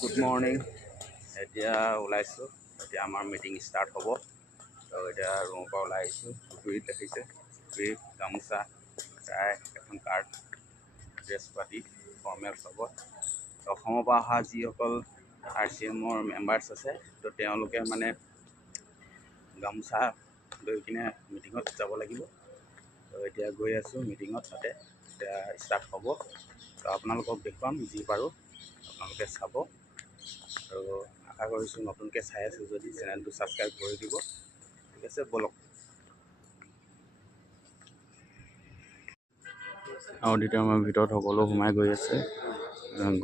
Good morning. এতিয়া ওলাইছোঁ, এতিয়া আমাৰ মিটিং ষ্টাৰ্ট হ'ব। তো এতিয়া ৰুমৰ পৰা ওলাই আহিছোঁ। পুখুৰীত দেখিছে, পুখুৰীত গামোচা, প্ৰায় এখন কাৰ্ড, ড্ৰেছ পাতি ফৰ্মেল হ'ব। অসমৰ পৰা অহা যিসকল RCMৰ মেম্বাৰ্ছ আছে, তো তেওঁলোকে মানে গামোচা লৈ কিনে মিটিঙত যাব লাগিব। তো এতিয়া গৈ আছোঁ মিটিঙত, তাতে এতিয়া ষ্টাৰ্ট হ'ব। তো আপোনালোকক দেখুৱাম যি পাৰোঁ, আপোনালোকে চাব। আৰু আশা কৰিছোঁ নতুনকৈ চাই আছোঁ যদি চেনেলটো ছাবস্ক্ৰাইব কৰি দিব। ঠিক আছে, ব'লক। অডিটৰিয়ামৰ ভিতৰত সকলো সোমাই গৈ আছে,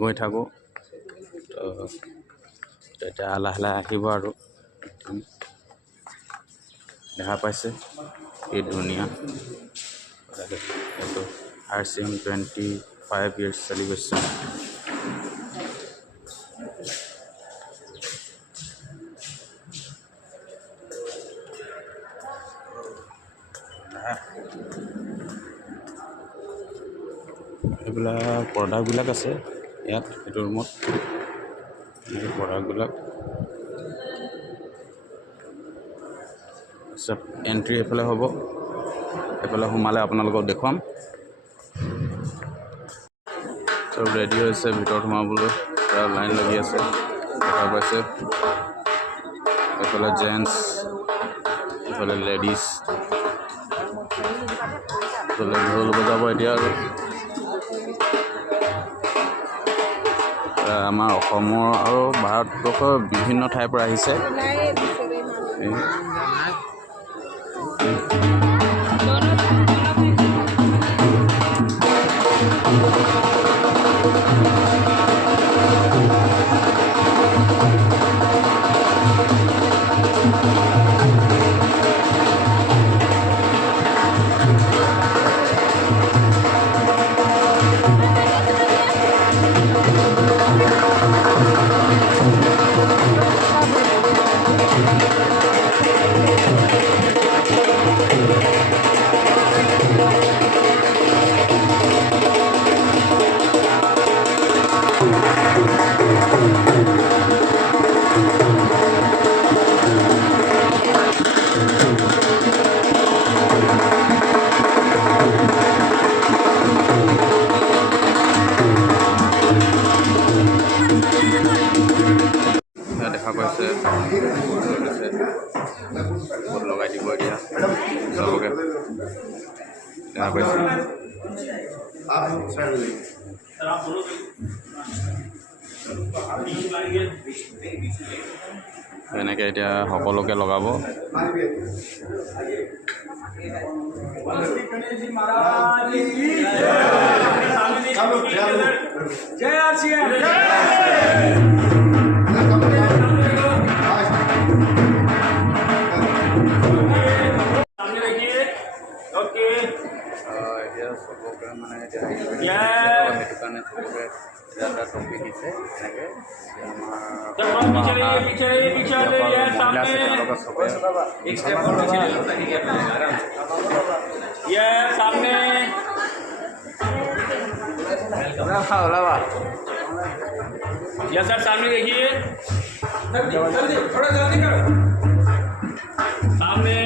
গৈ থাকোঁ। তো এতিয়া লাহে লাহে আহিব আৰু দেখা পাইছে কি ধুনীয়া এইটো RCM 25 years celebration। এইবিলাক প্ৰডাক্টবিলাক আছে ইয়াত, এইটো ৰুমত এই প্ৰডাক্টবিলাক। তাৰপিছত এণ্ট্ৰি এইফালে হ'ব, এইফালে সোমালে আপোনালোকক দেখুৱাম। চব ৰেডি হৈছে ভিতৰত সোমাবলৈ, লাইন লাগি আছে, দেখা পাইছে। এইফালে জেণ্টছ, এইফালে লেডিজ, এইফালে ঢোল বজাব এতিয়া। আৰু আমাৰ অসমৰ আৰু ভাৰতবৰ্ষৰ বিভিন্ন ঠাইৰ পৰা আহিছে। দেখা পাইছে লগাই দিব এতিয়া চবকে, দেখা পাইছে। এনেকৈ এতিয়া সকলোকে লগাব। এতিয়া চবকে মানে এতিয়া সেইটো কাৰণে চবকে এটা টপিক দিছে। এনেকৈ सर सामने देखिए, थोड़ा जल्दी करो सामने।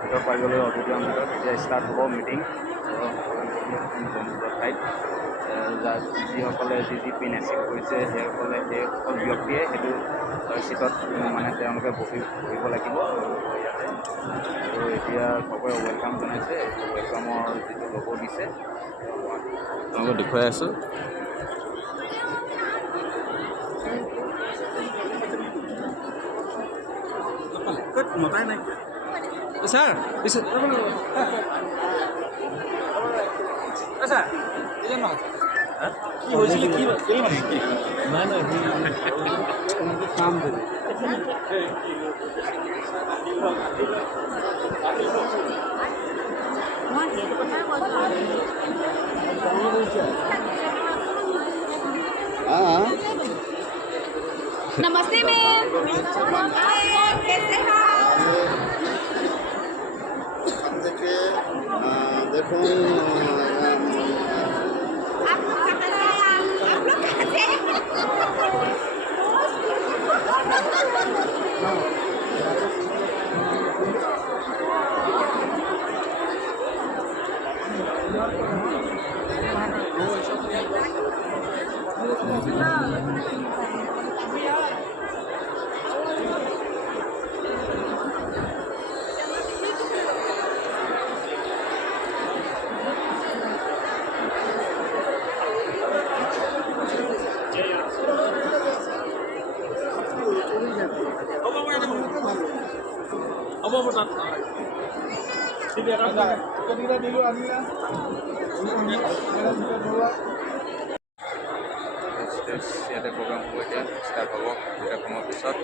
ভিতৰত পাই গ'লে অডিটৰিয়াম ভিতৰত এতিয়া ষ্টাৰ্ট হ'ব মিটিং ঠাইত যিসকলে যি পিন এচিভ কৰিছে সেইসকলে সেইসকল ব্যক্তিয়ে সেইটো চিটত মানে তেওঁলোকে বহিব লাগিব ইয়াতে। আৰু এতিয়া চবৰে ৱেলকাম জনাইছে, ৱেলকামৰ যিটো লোগো দিছে তেওঁলোকে দেখুৱাই আছোঁ। মতাই নাই স্যার স্যার কি হয়েছিল কি মানে না কাম দেবে नमस्ते मैम, कैसे हैं থেকে দেখুন आप लोग कैसे हैं? হ'ব তাত ঠিক আছে ইয়াতে প্ৰগ্ৰাম হ'ব এতিয়া ষ্টাৰ্ট হ'ব দুটা সময়ৰ পিছত।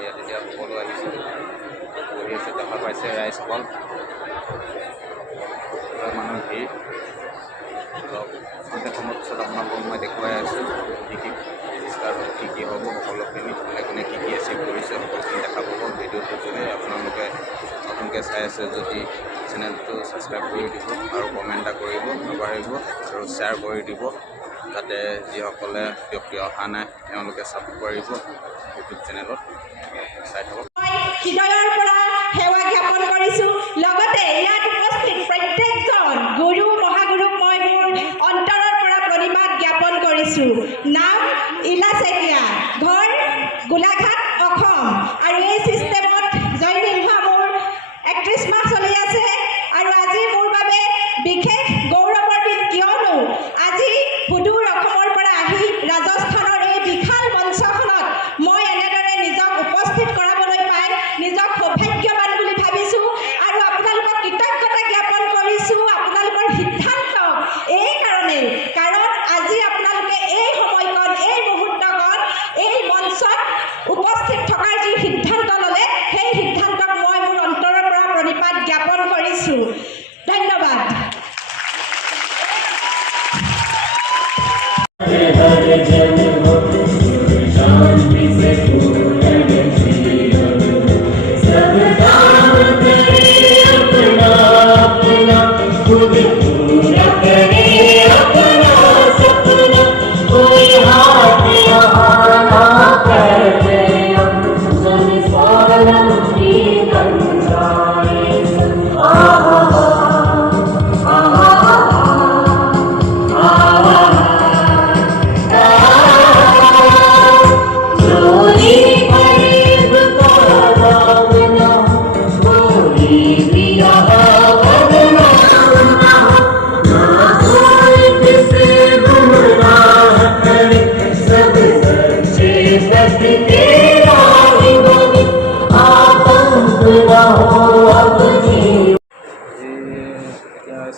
ইয়াত এতিয়া সকলো আহিছে বহি আছে, দেখা পাইছে ৰাইজসকল মানুহৰ ভিৰ। দুটা সময়ৰ পিছত আপোনালোকক মই দেখুৱাই আছোঁ কি কি ষ্টাৰ্ট হ'ব, কি হ'ব সকলোখিনি কোনে কোনে কি এচিভ কৰিছে সকলোখিনি দেখা পাব ভিডিঅ'টোৰ যোগেৰে। আপোনালোকে নতুনকৈ চাই আছে যদি চেনেলটো ছাবস্ক্ৰাইব কৰি দিব আৰু কমেণ্ট এটা কৰিব নাপাহৰিব আৰু শ্বেয়াৰ কৰি দিব যাতে যিসকলে ব্যক্তি অহা নাই তেওঁলোকে চাব পাৰিব ইউটিউব চেনেলত চাই থাকক। হৃদয়ৰ পৰা সেৱা জ্ঞাপন কৰিছোঁ। লগতে ইয়াত উপস্থিত প্ৰত্যেকজন গুৰু মহাগুৰুক মই মোৰ অন্তৰৰ পৰা প্ৰণিপাত জ্ঞাপন কৰিছোঁ। নাম ইলা চেতিয়া, ঘৰ গোলাঘাট, অসম। আৰু এই ছিষ্টেমত জইনিং হোৱা মোৰ 31 মাহ চলি আছে। আৰু আজি মোৰ বাবে বিশেষ গৌৰৱৰ দিন, কিয়নো আজি সুদূৰ অসমৰ পৰা আহি ৰাজস্থানৰ এই বিশাল মঞ্চখনত মই এনেদৰে নিজক উপস্থিত কৰাবলৈ পাই নিজক সৌভাগ্যৱান বুলি ভাবিছোঁ। আৰু আপোনালোকক কৃতজ্ঞতা জ্ঞাপন কৰিছোঁ আপোনালোকৰ সিদ্ধান্ত এই কাৰণেই, কাৰণ আজি আপোনালোকে এই সময়কণ এই মুহূৰ্তকণ এই মঞ্চত উপস্থিত থকাৰ যি সিদ্ধান্ত ল'লে সেই সিদ্ধান্তক মই মোৰ অন্তৰৰ পৰা প্ৰণিপাত জ্ঞাপন কৰিছোঁ। ধন্যবাদ।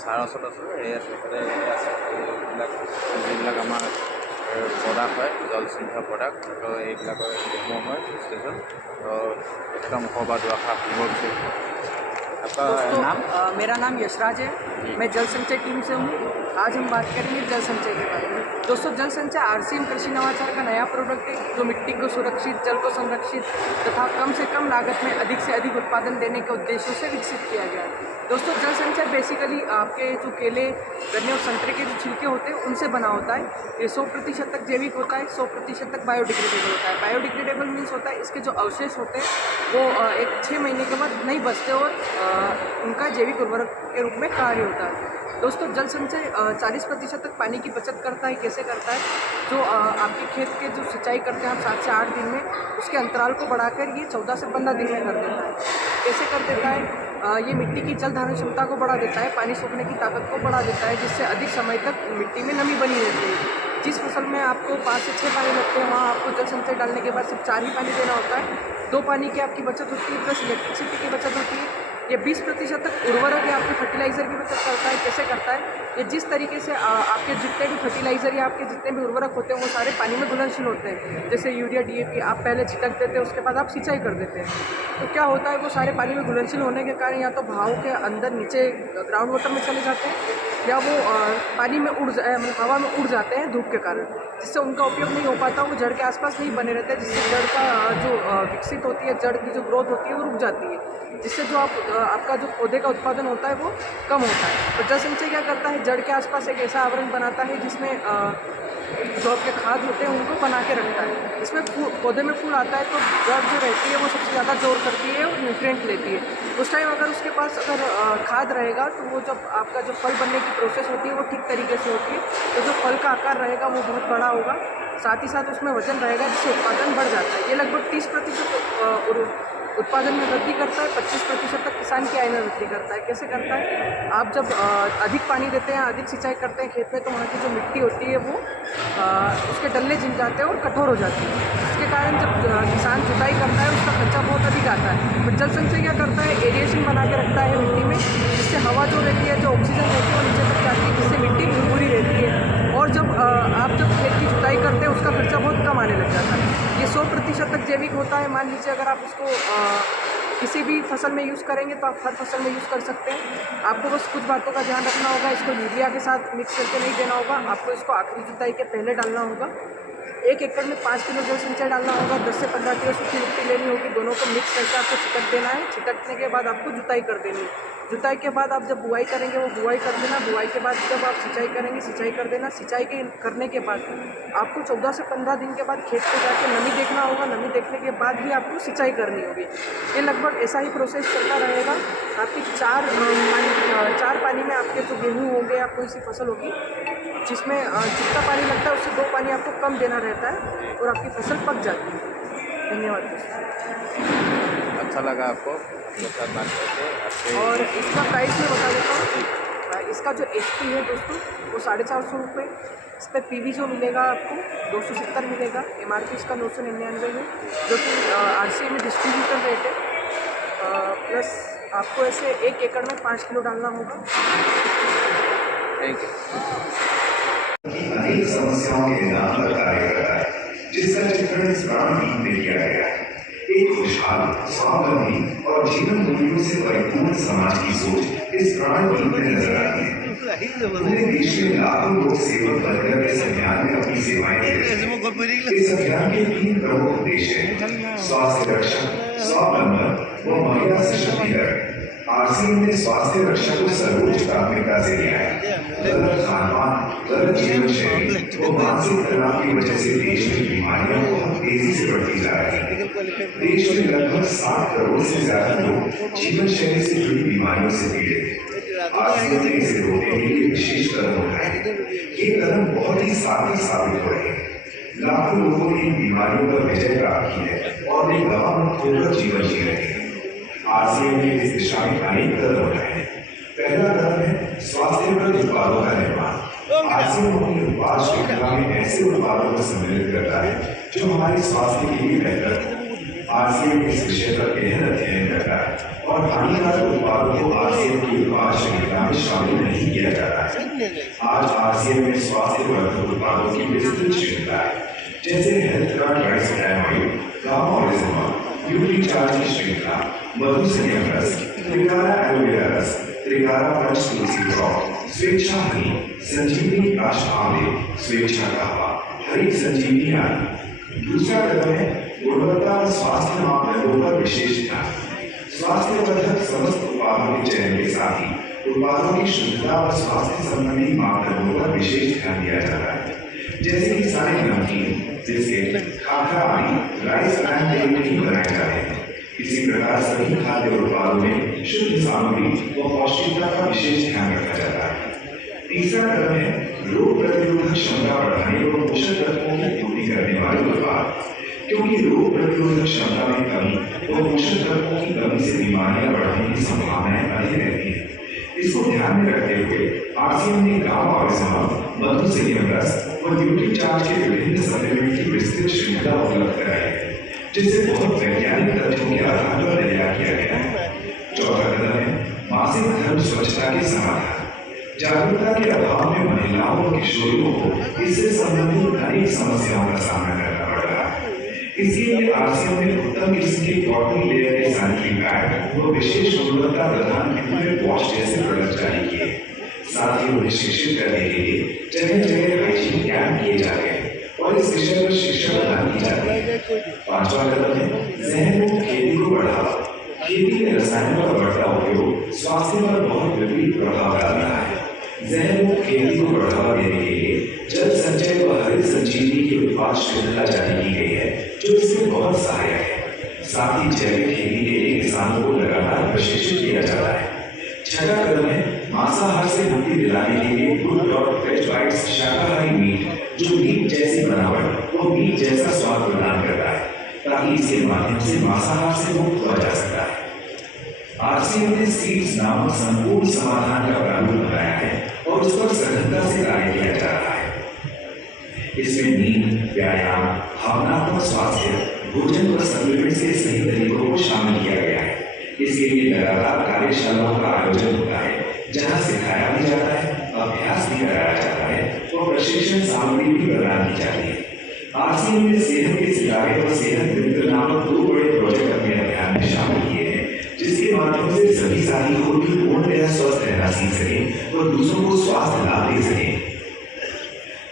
ছাৰ ওচৰত আছোঁ। তেখেতে আছে এইবিলাক যিবিলাক আমাৰ প্ৰডাক্ট হয় জলসিঞ্চন প্ৰডাক্ট, তো এইবিলাকৰ ডেমো হয় ষ্টেচন। তো তেখেতৰ মুখৰ পৰা দুআষাৰ শুনিব বিচাৰিছোঁ। आपका नाम? मेरा नाम यशराज है। मैं जल संचय टीम से हूँ। आज हम बात करेंगे जल संचय के बारे में। दोस्तों, जल संचय आरसीएम कृषि नवाचार का नया प्रोडक्ट है जो मिट्टी को सुरक्षित, जल को संरक्षित तथा कम से कम लागत में अधिक से अधिक उत्पादन देने के उद्देश्यों से विकसित किया गया है। दोस्तों, जल संचय बेसिकली आपके जो केले, गन्ने और संतरे के जो छिलके होते हैं उनसे बना होता है। ये 100% तक जैविक होता है, 100% तक बायोडिग्रेडेबल होता है। बायोडिग्रेडेबल मीन्स होता है इसके जो अवशेष होते हैं वो एक 6 महीने के बाद नहीं बचते और उनका जैविक उर्वरक के रूप में कार्य होता है। दोस्तों, जल संचय 40% तक पानी की बचत करता है। कैसे करता है? जो आपके खेत के जो सिंचाई करते हैं हम 7 से 8 दिन में, उसके अंतराल को बढ़ाकर ये 14 से 15 दिन में कर देता है। कैसे कर देता है? ये मिट्टी की जल धारण क्षमता को बढ़ा देता है, पानी सोखने की ताकत को बढ़ा देता है, जिससे अधिक समय तक मिट्टी में नमी बनी रहती है। जिस फसल में आपको 5 से 6 पानी लगते हैं वहाँ आपको जल संचय डालने के बाद सिर्फ 4 ही पानी देना होता है। 2 पानी की आपकी बचत होती है प्लस इलेक्ट्रिसिटी की बचत होती है। ये 20% तक उर्वरक या आपके फर्टिलाइज़र की बचत करता है। कैसे करता है? ये जिस तरीके से आपके जितने भी फर्टिलाइज़र या आपके जितने भी उर्वरक होते हैं वो सारे पानी में घुलनशील होते हैं। जैसे यूरिया, DAP आप पहले छिटक देते हैं, उसके बाद आप सिंचाई कर देते हैं। तो क्या होता है, वो सारे पानी में घुलनशील होने के कारण या तो भाव के अंदर नीचे ग्राउंड वाटर में चले जाते हैं या वो पानी में मतलब हवा में उड़ जाते हैं धूप के कारण, जिससे उनका उपयोग नहीं हो पाता। वो जड़ के आसपास नहीं बने रहते, जिससे जड़ का जो विकसित होती है, जड़ की जो ग्रोथ होती है वो रुक जाती है, जिससे जो आपका जो पौधे का उत्पादन होता है वो कम होता है। तो जल संचय क्या करता है? जड़ के आसपास एक ऐसा आवरण बनाता है जिसमें जो आपके खाद होते हैं उनको बना के रखता है। इसमें पौधे में फूल आता है तो जड़ जो रहती है वो सबसे ज़्यादा जोर करती है और न्यूट्रिएंट लेती है। उस टाइम अगर उसके पास अगर खाद रहेगा तो वो जब आपका जो फल बनने की प्रोसेस होती है वो ठीक तरीके से होती है, तो जो फल का आकार रहेगा वो बहुत बड़ा होगा, साथ ही साथ उसमें वजन रहेगा, जिससे उत्पादन बढ़ जाता है। ये लगभग 30% उत्पादन में वृद्धि करता है, 25% तक किसान की आय में वृद्धि करता है। कैसे करता है? आप जब अधिक पानी देते हैं, अधिक सिंचाई करते हैं खेत में, तो वहाँ की जो मिट्टी होती है वो उसके डल्ले जिम जाते हैं और कठोर हो जाती है, जिसके कारण जब किसान जुताई करता है उसका खर्चा बहुत अधिक आता है। तो जल संचय क्या करता है? एरिएशन बना के रखता है मिट्टी में, जिससे हवा जो रहती है, जो ऑक्सीजन रहती है वो नीचे तक जाती है, जिससे मिट्टी भुरभुरी रहती है। और जब आप जब खेत की जुताई करते हैं उसका खर्चा बहुत कम आने लग जाता है। ये 100% तक जैविक होता है। मान लीजिए अगर आप उसको किसी भी फसल में यूज़ करेंगे तो आप हर फसल में यूज़ कर सकते हैं। आपको बस कुछ बातों का ध्यान रखना होगा। इसको यूरिया के साथ मिक्स करके नहीं देना होगा, आपको इसको आखिरी जुताई के पहले डालना होगा। 1 एकड़ में 5 किलो जल संचय डालना होगा, 10 से 15 किलो सूखी मिट्टी लेनी होगी, दोनों को मिक्स करके आपको छिटक देना है। छिटकने के बाद आपको जुताई कर देनी है। जुताई के बाद आप जब बुआई करेंगे वो बुआई कर देना। बुआई के बाद जब आप सिंचाई करेंगे सिंचाई कर देना। सिंचाई करने के बाद आपको 14 से 15 दिन के बाद खेत पे जाके नमी देखना होगा। नमी देखने के बाद भी आपको सिंचाई करनी होगी। ये लगभग ऐसा ही प्रोसेस चलता रहेगा। आपकी 4 पानी में आपके जो गेहूँ होंगे या कोई सी फसल होगी जिसमें जितना पानी लगता है उससे 2 पानी आपको कम देना रहता है और आपकी फसल पक जाती है। धन्यवाद। अच्छा लगा आपको आपके साथ बात करके। और इसका प्राइस मैं बता देता हूँ। इसका जो HP है दोस्तों वो 450 रुपये। इस पर PV जो मिलेगा आपको 270 मिलेगा। MRP इसका 999 है, जो कि RCA में डिस्ट्रीब्यूटर रेट है। प्लस आपको ऐसे 1 एकड़ में 5 किलो डालना होगा। Thank you. अनेक समस्याओं के निदान का कार्य करता है, जिसका चित्रण इस प्राण गीत में किया गया है। एक खुशहाल, स्वावलंबी और जीवन मूल्यों से परिपूर्ण समाज की सोच इस प्राण गीत में नजर आती है। पूरे देश में लाखों लोग सेवक बनकर इस अभियान में अपनी सेवाएं दे रहे हैं। इस अभियान के 3 प्रमुख उद्देश्य हैं: स्वास्थ्य रक्षा, स्वावलंबन व महिला सशक्तिकरण। RCA ने स्वास्थ्य रक्षा को सर्वोच्च प्राथमिकता से लिया है। गलत खान-पान, गलत जीवन शैली व मानसिक तनाव की वजह से देश में बीमारियां बहुत तेजी से बढ़ती जा रही हैं। देश में लगभग 60 करोड़ से ज्यादा लोग जीवन शैली से जुड़ी बीमारियों से पीड़ित हैं। RCA ने इसे रोकने के लिए विशेष कदम उठाए। ये कदम बहुत ही सार्थक साबित हो रहे हैं। लाखों लोगों ने इन बीमारियों पर विजय प्राप्त की है और वे दवा मुक्त होकर जीवन जी रहे हैं। RCA ने इस दिशा में अनेक कदम उठाए हैं। पहला कदम है स्वास्थ्यप्रद उत्पादों का निर्माण। RCA अपनी उत्पाद श्रृंखला में ऐसे उत्पादों को सम्मिलित करता है जो हमारे स्वास्थ्य के लिए बेहतर है। RCA इस विषय पर गहन अध्ययन करता है और हानिकारक उत्पादों को RCA की उत्पाद श्रृंखला में शामिल नहीं किया जाता है। आज RCA में स्वास्थ्यवर्धक उत्पादों की विस्तृत श्रृंखला है, जैसे health card rice brand oil, gamma original, uric charge की श्रृंखला, मधु संयम रस, विकारा एलोवेरा रस, त्रिकारा पंच तुलसी ड्रॉप, स्वेच्छा हनी, संजीवनी काश आमले, स्वेच्छा कहवा, हरी संजीवनी आदि। दूसरा कदम है गुणवत्ता व स्वास्थ्य मापदंडों पर विशेष ध्यान। स्वास्थ्यवर्धक समस्त उत्पादों के चयन के साथ ही उत्पादों की शुद्धता व स्वास्थ्य संबंधी मापदंडों पर विशेष ध्यान दिया जाता है। जैसे कि सारे नमकीन, बिस्किट, खाखा आदि राइस ब्रांड तेल में ही बनाए जाते हैं। इसी प्रकार सभी खाद्य उत्पादों में शुद्ध सामग्री व पौष्टिकता का विशेष ध्यान रखा जाता है। तीसरा कदम है रोग प्रतिरोधक क्षमता बढ़ाने व पोषक तत्वों की पूर्ति करने वाले उत्पाद, क्योंकि रोग प्रतिरोधक क्षमता में कमी व पोषक तत्वों की कमी से बीमारियां बढ़ने की संभावनाएं अधिक रहती है। इसको ध्यान में रखते हुए आरसीएम ने गांव ऑर्गेनिज्म, मधु संयम रस व न्यूट्रीचार्ज के विभिन्न सप्लीमेंट की विस्तृत श्रृंखला उपलब्ध कराई है, जिससे बहुत वैज्ञानिक तथ्यों के आधार पर तैयार किया गया है। चौथा कदम है मासिक धर्म स्वच्छता के समाधान। जागरूकता के अभाव में महिलाओं और किशोरियों को इससे संबंधित अनेक समस्याओं का सामना करना पड़ रहा है। इसलिए आरसीएम ने उत्तम किस्म के कॉटन लेयर के सैनिटरी पैड व विशेष गुणवत्ता प्रदान इंटीमेट वॉश जैसे प्रोडक्ट जारी किए। साथ ही उन्हें शिक्षित करने के लिए जगह जगह हाइजीन कैंप किए जा रहे हैं और इस विषय पर शिक्षा प्रदान की जाती है। पांचवा कदम है जहर मुक्त खेती को बढ़ावा। खेती में रसायनों का बढ़ता उपयोग स्वास्थ्य पर बहुत विपरीत प्रभाव डाल रहा है। जहर मुक्त खेती को बढ़ावा देने के लिए जल संचय व हरित संजीवनी की उत्पाद श्रृंखला जारी की गई है, जो इसमें बहुत सहायक है। साथ ही जैविक खेती के लिए किसानों को लगातार प्रशिक्षित किया जाता है। छठा कदम है मांसाहार से मुक्ति दिलाने के लिए गुड और वेज बाइट्स शाकाहारी मीट, जो मीट जैसी बनावट और मीट जैसा स्वाद प्रदान करता है, ताकि इसके माध्यम से मांसाहार से मुक्त हुआ जा सकता है। आरसीएम ने सीड्स नामक संपूर्ण समाधान का प्रारूप बनाया है और उस पर सघनता से कार्य किया जा रहा है। इसमें नींद, व्यायाम, भावनात्मक स्वास्थ्य, भोजन व सप्लीमेंट से सही तरीकों को शामिल किया गया है। इसके लिए लगातार कार्यशालाओं का आयोजन होता है, जहां सिखाया भी जाता है, अभ्यास भी कराया जाता है और प्रशिक्षण सामग्री भी प्रदान की जाती है। आरसीएम ने सेहत के सितारे और सेहत मित्र नामक 2 बड़े प्रोजेक्ट अपने अभियान में शामिल किए हैं, जिसके माध्यम से सभी साथी खुद भी पूर्णतः स्वस्थ रहना सीख सकें और दूसरों को स्वास्थ्य लाभ दे सकें।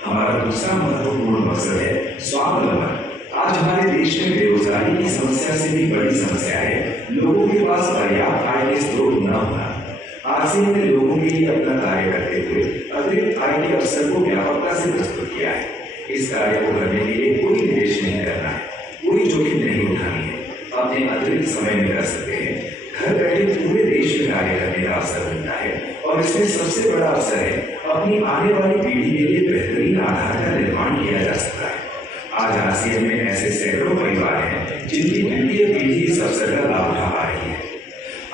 हमारा दूसरा महत्वपूर्ण मकसद है स्वावलंबन। आज हमारे देश में बेरोजगारी की समस्या से भी बड़ी समस्या है लोगों के पास पर्याप्त आय के स्रोत न होना। आरसीएम ने लोगों के लिए अपना कार्य करते हुए अतिरिक्त आय के अवसर को व्यापकता से प्रस्तुत किया है। इस कार्य को करने के लिए कोई निवेश नहीं करना है, कोई जोखिम नहीं उठानी है, अपने अतिरिक्त समय में कर सकते हैं। घर बैठे पूरे देश में कार्य करने का अवसर मिलता है और इसमें सबसे बड़ा अवसर है अपनी आने वाली पीढ़ी के लिए बेहतरीन आधार का निर्माण किया जा सकता है। आज आरसीएम में ऐसे सैकड़ों परिवार हैं जिनकी द्वितीय पीढ़ी इस अवसर का लाभ उठा पा रही है।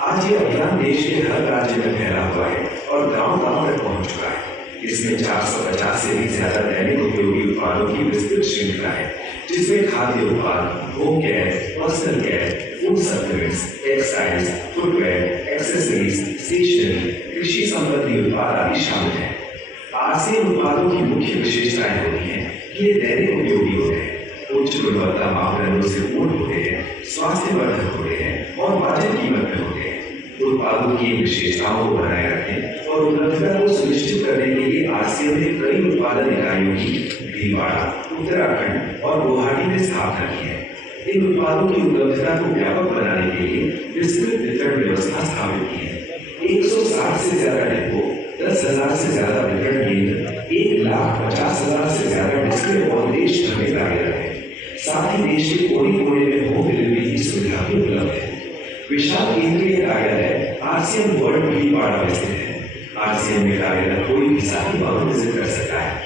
आज ये अभियान देश के हर राज्य में फैला हुआ है और गांव-गांव तक पहुंच चुका है। इसमें 450 से भी ज्यादा दैनिक उपयोगी उत्पादों की विस्तृत श्रृंखला है, जिसमें खाद्य उत्पाद, home care, personal care, food supplements, textiles, footwear, accessories, stationery, कृषि संबंधी उत्पाद आदि शामिल हैं। आरसीएम उत्पादों की मुख्य विशेषताएं होती हैं कि ये दैनिक उपयोगी होते हैं, उच्च गुणवत्ता मापदंडों से पूर्ण होते हैं, स्वास्थ्यवर्धक होते हैं और वाजिब कीमत में होते हैं। उत्पादों की विशेषताओं को बनाए रखने और उपलब्धता को सुनिश्चित करने के लिए आरसीएम ने कई उत्पादन इकाइयों की भीलवाड़ा, उत्तराखंड और गुवाहाटी में स्थापना की है। इन उत्पादों की उपलब्धता को व्यापक बनाने के लिए विस्तृत वितरण व्यवस्था स्थापित की है। 160 से ज्यादा डिपो, 10,000 से ज्यादा वितरण केंद्र, 1,50,000 से ज्यादा डिस्प्ले और देश भर में कार्यरत है। साथ ही देश के कोने-कोने में होम डिलीवरी की सुविधा भी उपलब्ध है। विशाल केंद्रीय कार्यालय आरसीएम वर्ल्ड भीलवाड़ा में स्थित है। आरसीएम में कार्यरत कोई भी साथी वहां विजिट कर सकता है।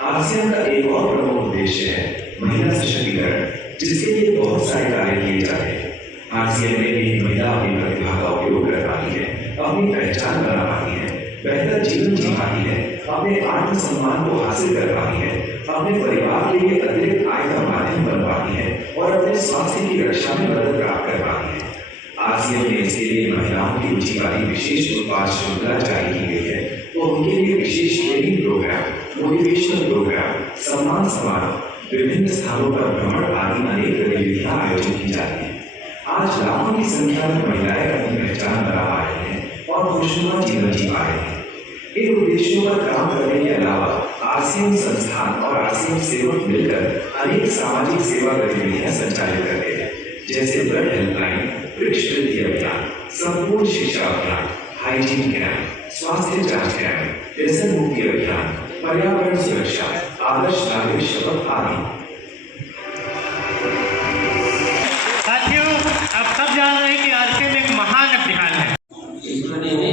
आरसीएम का एक और प्रमुख उद्देश्य है महिला सशक्तिकरण, जिसके लिए बहुत सारे कार्य किए जाते हैं। आरसीएम में एक महिला अपनी प्रतिभा का उपयोग कर पाती है, अपनी पहचान बना पाती है, बेहतर जीवन जी पाती है, अपने आत्मसम्मान को हासिल कर पाती है, अपने परिवार के लिए अतिरिक्त आय का माध्यम बन पाती है और अपने स्वास्थ्य की रक्षा में मदद प्राप्त कर पाती है। आरसीएम ने इसके लिए महिलाओं की रुचि वाली विशेष उत्पाद श्रृंखला जारी की गई है और उनके लिए विशेष ट्रेनिंग प्रोग्राम, मोटिवेशनल प्रोग्राम, सम्मान समारोह, विभिन्न स्थानों पर भ्रमण आदि अनेक गतिविधियां आयोजित की जाती हैं। आज लाखों की संख्या में महिलाएं अपनी पहचान बना पा रही हैं और और खुशनुमा जीवन जी पा रहे हैं। इन उद्देश्यों पर काम करने के अलावा आरसीएम संस्थान और आरसीएम सेवक मिलकर अनेक सामाजिक सेवा गतिविधियां संचालित करते हैं, जैसे ब्लड हेल्पलाइन, वृक्ष वृद्धि अभियान, संपूर्ण शिक्षा अभियान, हाइजीन कैंप, स्वास्थ्य जांच कैंप, व्यसन मुक्ति अभियान, पर्यावरण सुरक्षा, आदर्श नागरिक शपथ आदि। साथियों, आप सब जान रहे हैं कि आरसीएम एक महान अभियान है। ईश्वर ने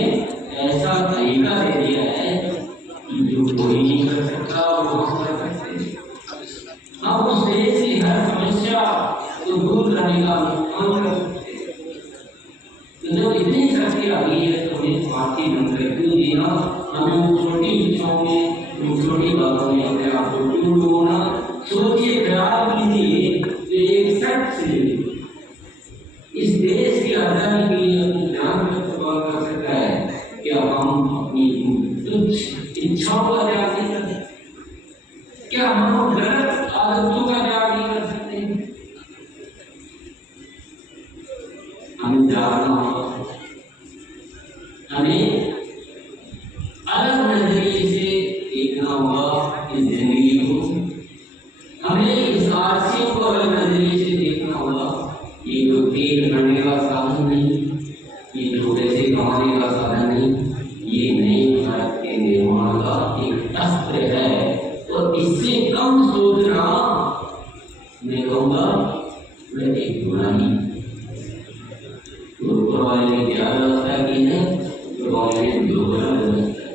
ऐसा तरीका दे दिया है कि जो कोई नहीं कर सकता वो हम कर सकते। हम उस देश की हर समस्या को दूर करने का काम कर सकते हैं। तो जब इतनी शक्ति आ गई है तो हमें स्वार्थी बनकर क्यों जीना, हमें छोटी चीजों में, छोटी बातों में अपने आप को क्यों डूबना। सोचिए, प्रयास कीजिए तो एक सच से इस देश की आजादी के लिए अपनी जान का कुर्बान कर सकता है। क्या हम अपनी तुच्छ इच्छाओं का त्याग नहीं कर सकते? क्या हम गलत आदतों का त्याग नहीं कर सकते? हमें जागना होगा, हमें अलग नजरिए से देखना होगा इस जिंदगी को, हमें इस आरसीएम को अलग नजरिए से देखना होगा। ये तो पेट भरने का साधन नहीं, ये तो पैसे कमाने का साधन नहीं, ये नए भारत के निर्माण का एक अस्त्र है। तो इससे कम सोचना, मैं कहूँगा, वह एक गुनाही। ऊपर वाले ने क्या व्यवस्था की है, ऊपर वाले ने दोगुना व्यवस्था।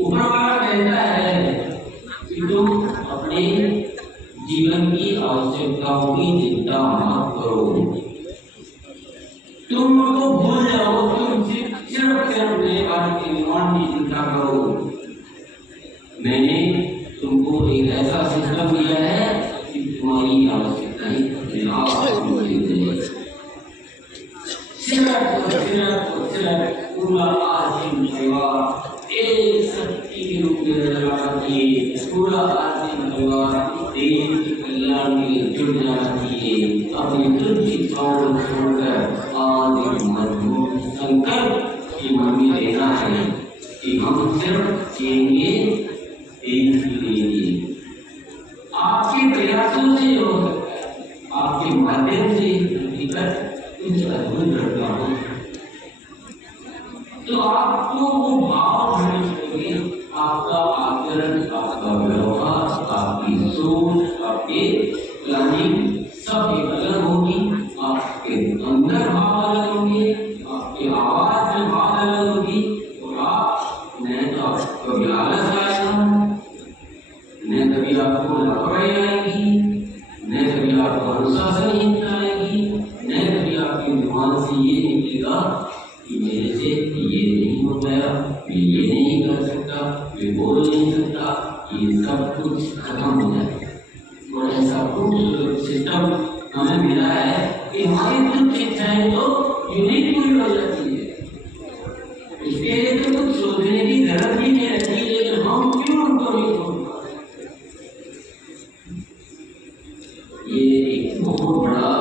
ऊपर वाला कहता है कि तुम अपने जीवन की आवश्यकताओं की चिंता मत करो, तुम उनको भूल जाओ, तुम सिर्फ नए भारत के निर्माण की चिंता करो। मैंने तुमको एक ऐसा सिस्टम दिया है कि तुम्हारी आवश्यकताएं अपने आप पूरी हो जाएगी। सिर्फ पूरा आजीवन परिवार एक शक्ति के रूप में नजर आना चाहिए। पूरा आजीवन परिवार देश के कल्याण के लिए जुड़ जाना चाहिए। अपनी तुच्छ इच्छाओं को छोड़कर आज एक मजबूत संकल्प की मम्मी लेना है कि हम सिर्फ जिएंगे देश के लिए। आपके प्रयासों से हो सकता है, आपके माध्यम से कुछ अद्भुत घटना हो, तो आपको वो भाव होने चाहिए। आपका आचरण, आपका व्यवहार, आपकी सोच, आपके प्लानिंग सब एक अलग होगी। आपके अंदर भाव अलग होंगे, आपकी आवाज में भाव अलग होगी। और आप न तो कभी आलस आएगा, न कभी आपको लापरवाही आएगी, न कभी आपको अनुशासनहीनता आएगी, न कभी आपके दिमाग से ये निकलेगा कि मेरे से ये नहीं हो गया, मैं ये नहीं कर सकता, मैं बोल नहीं सकता। ये सब कुछ खत्म हो जाएगा। और ऐसा खूबसूरत सिस्टम हमें मिला है कि हमारी कुछ इच्छाएं तो यूनिक पूरी हो जाती है। इसके लिए तो कुछ सोचने की जरूरत ही नहीं रहती, लेकिन हम क्यों उनको नहीं सोच पाते? ये एक बहुत बड़ा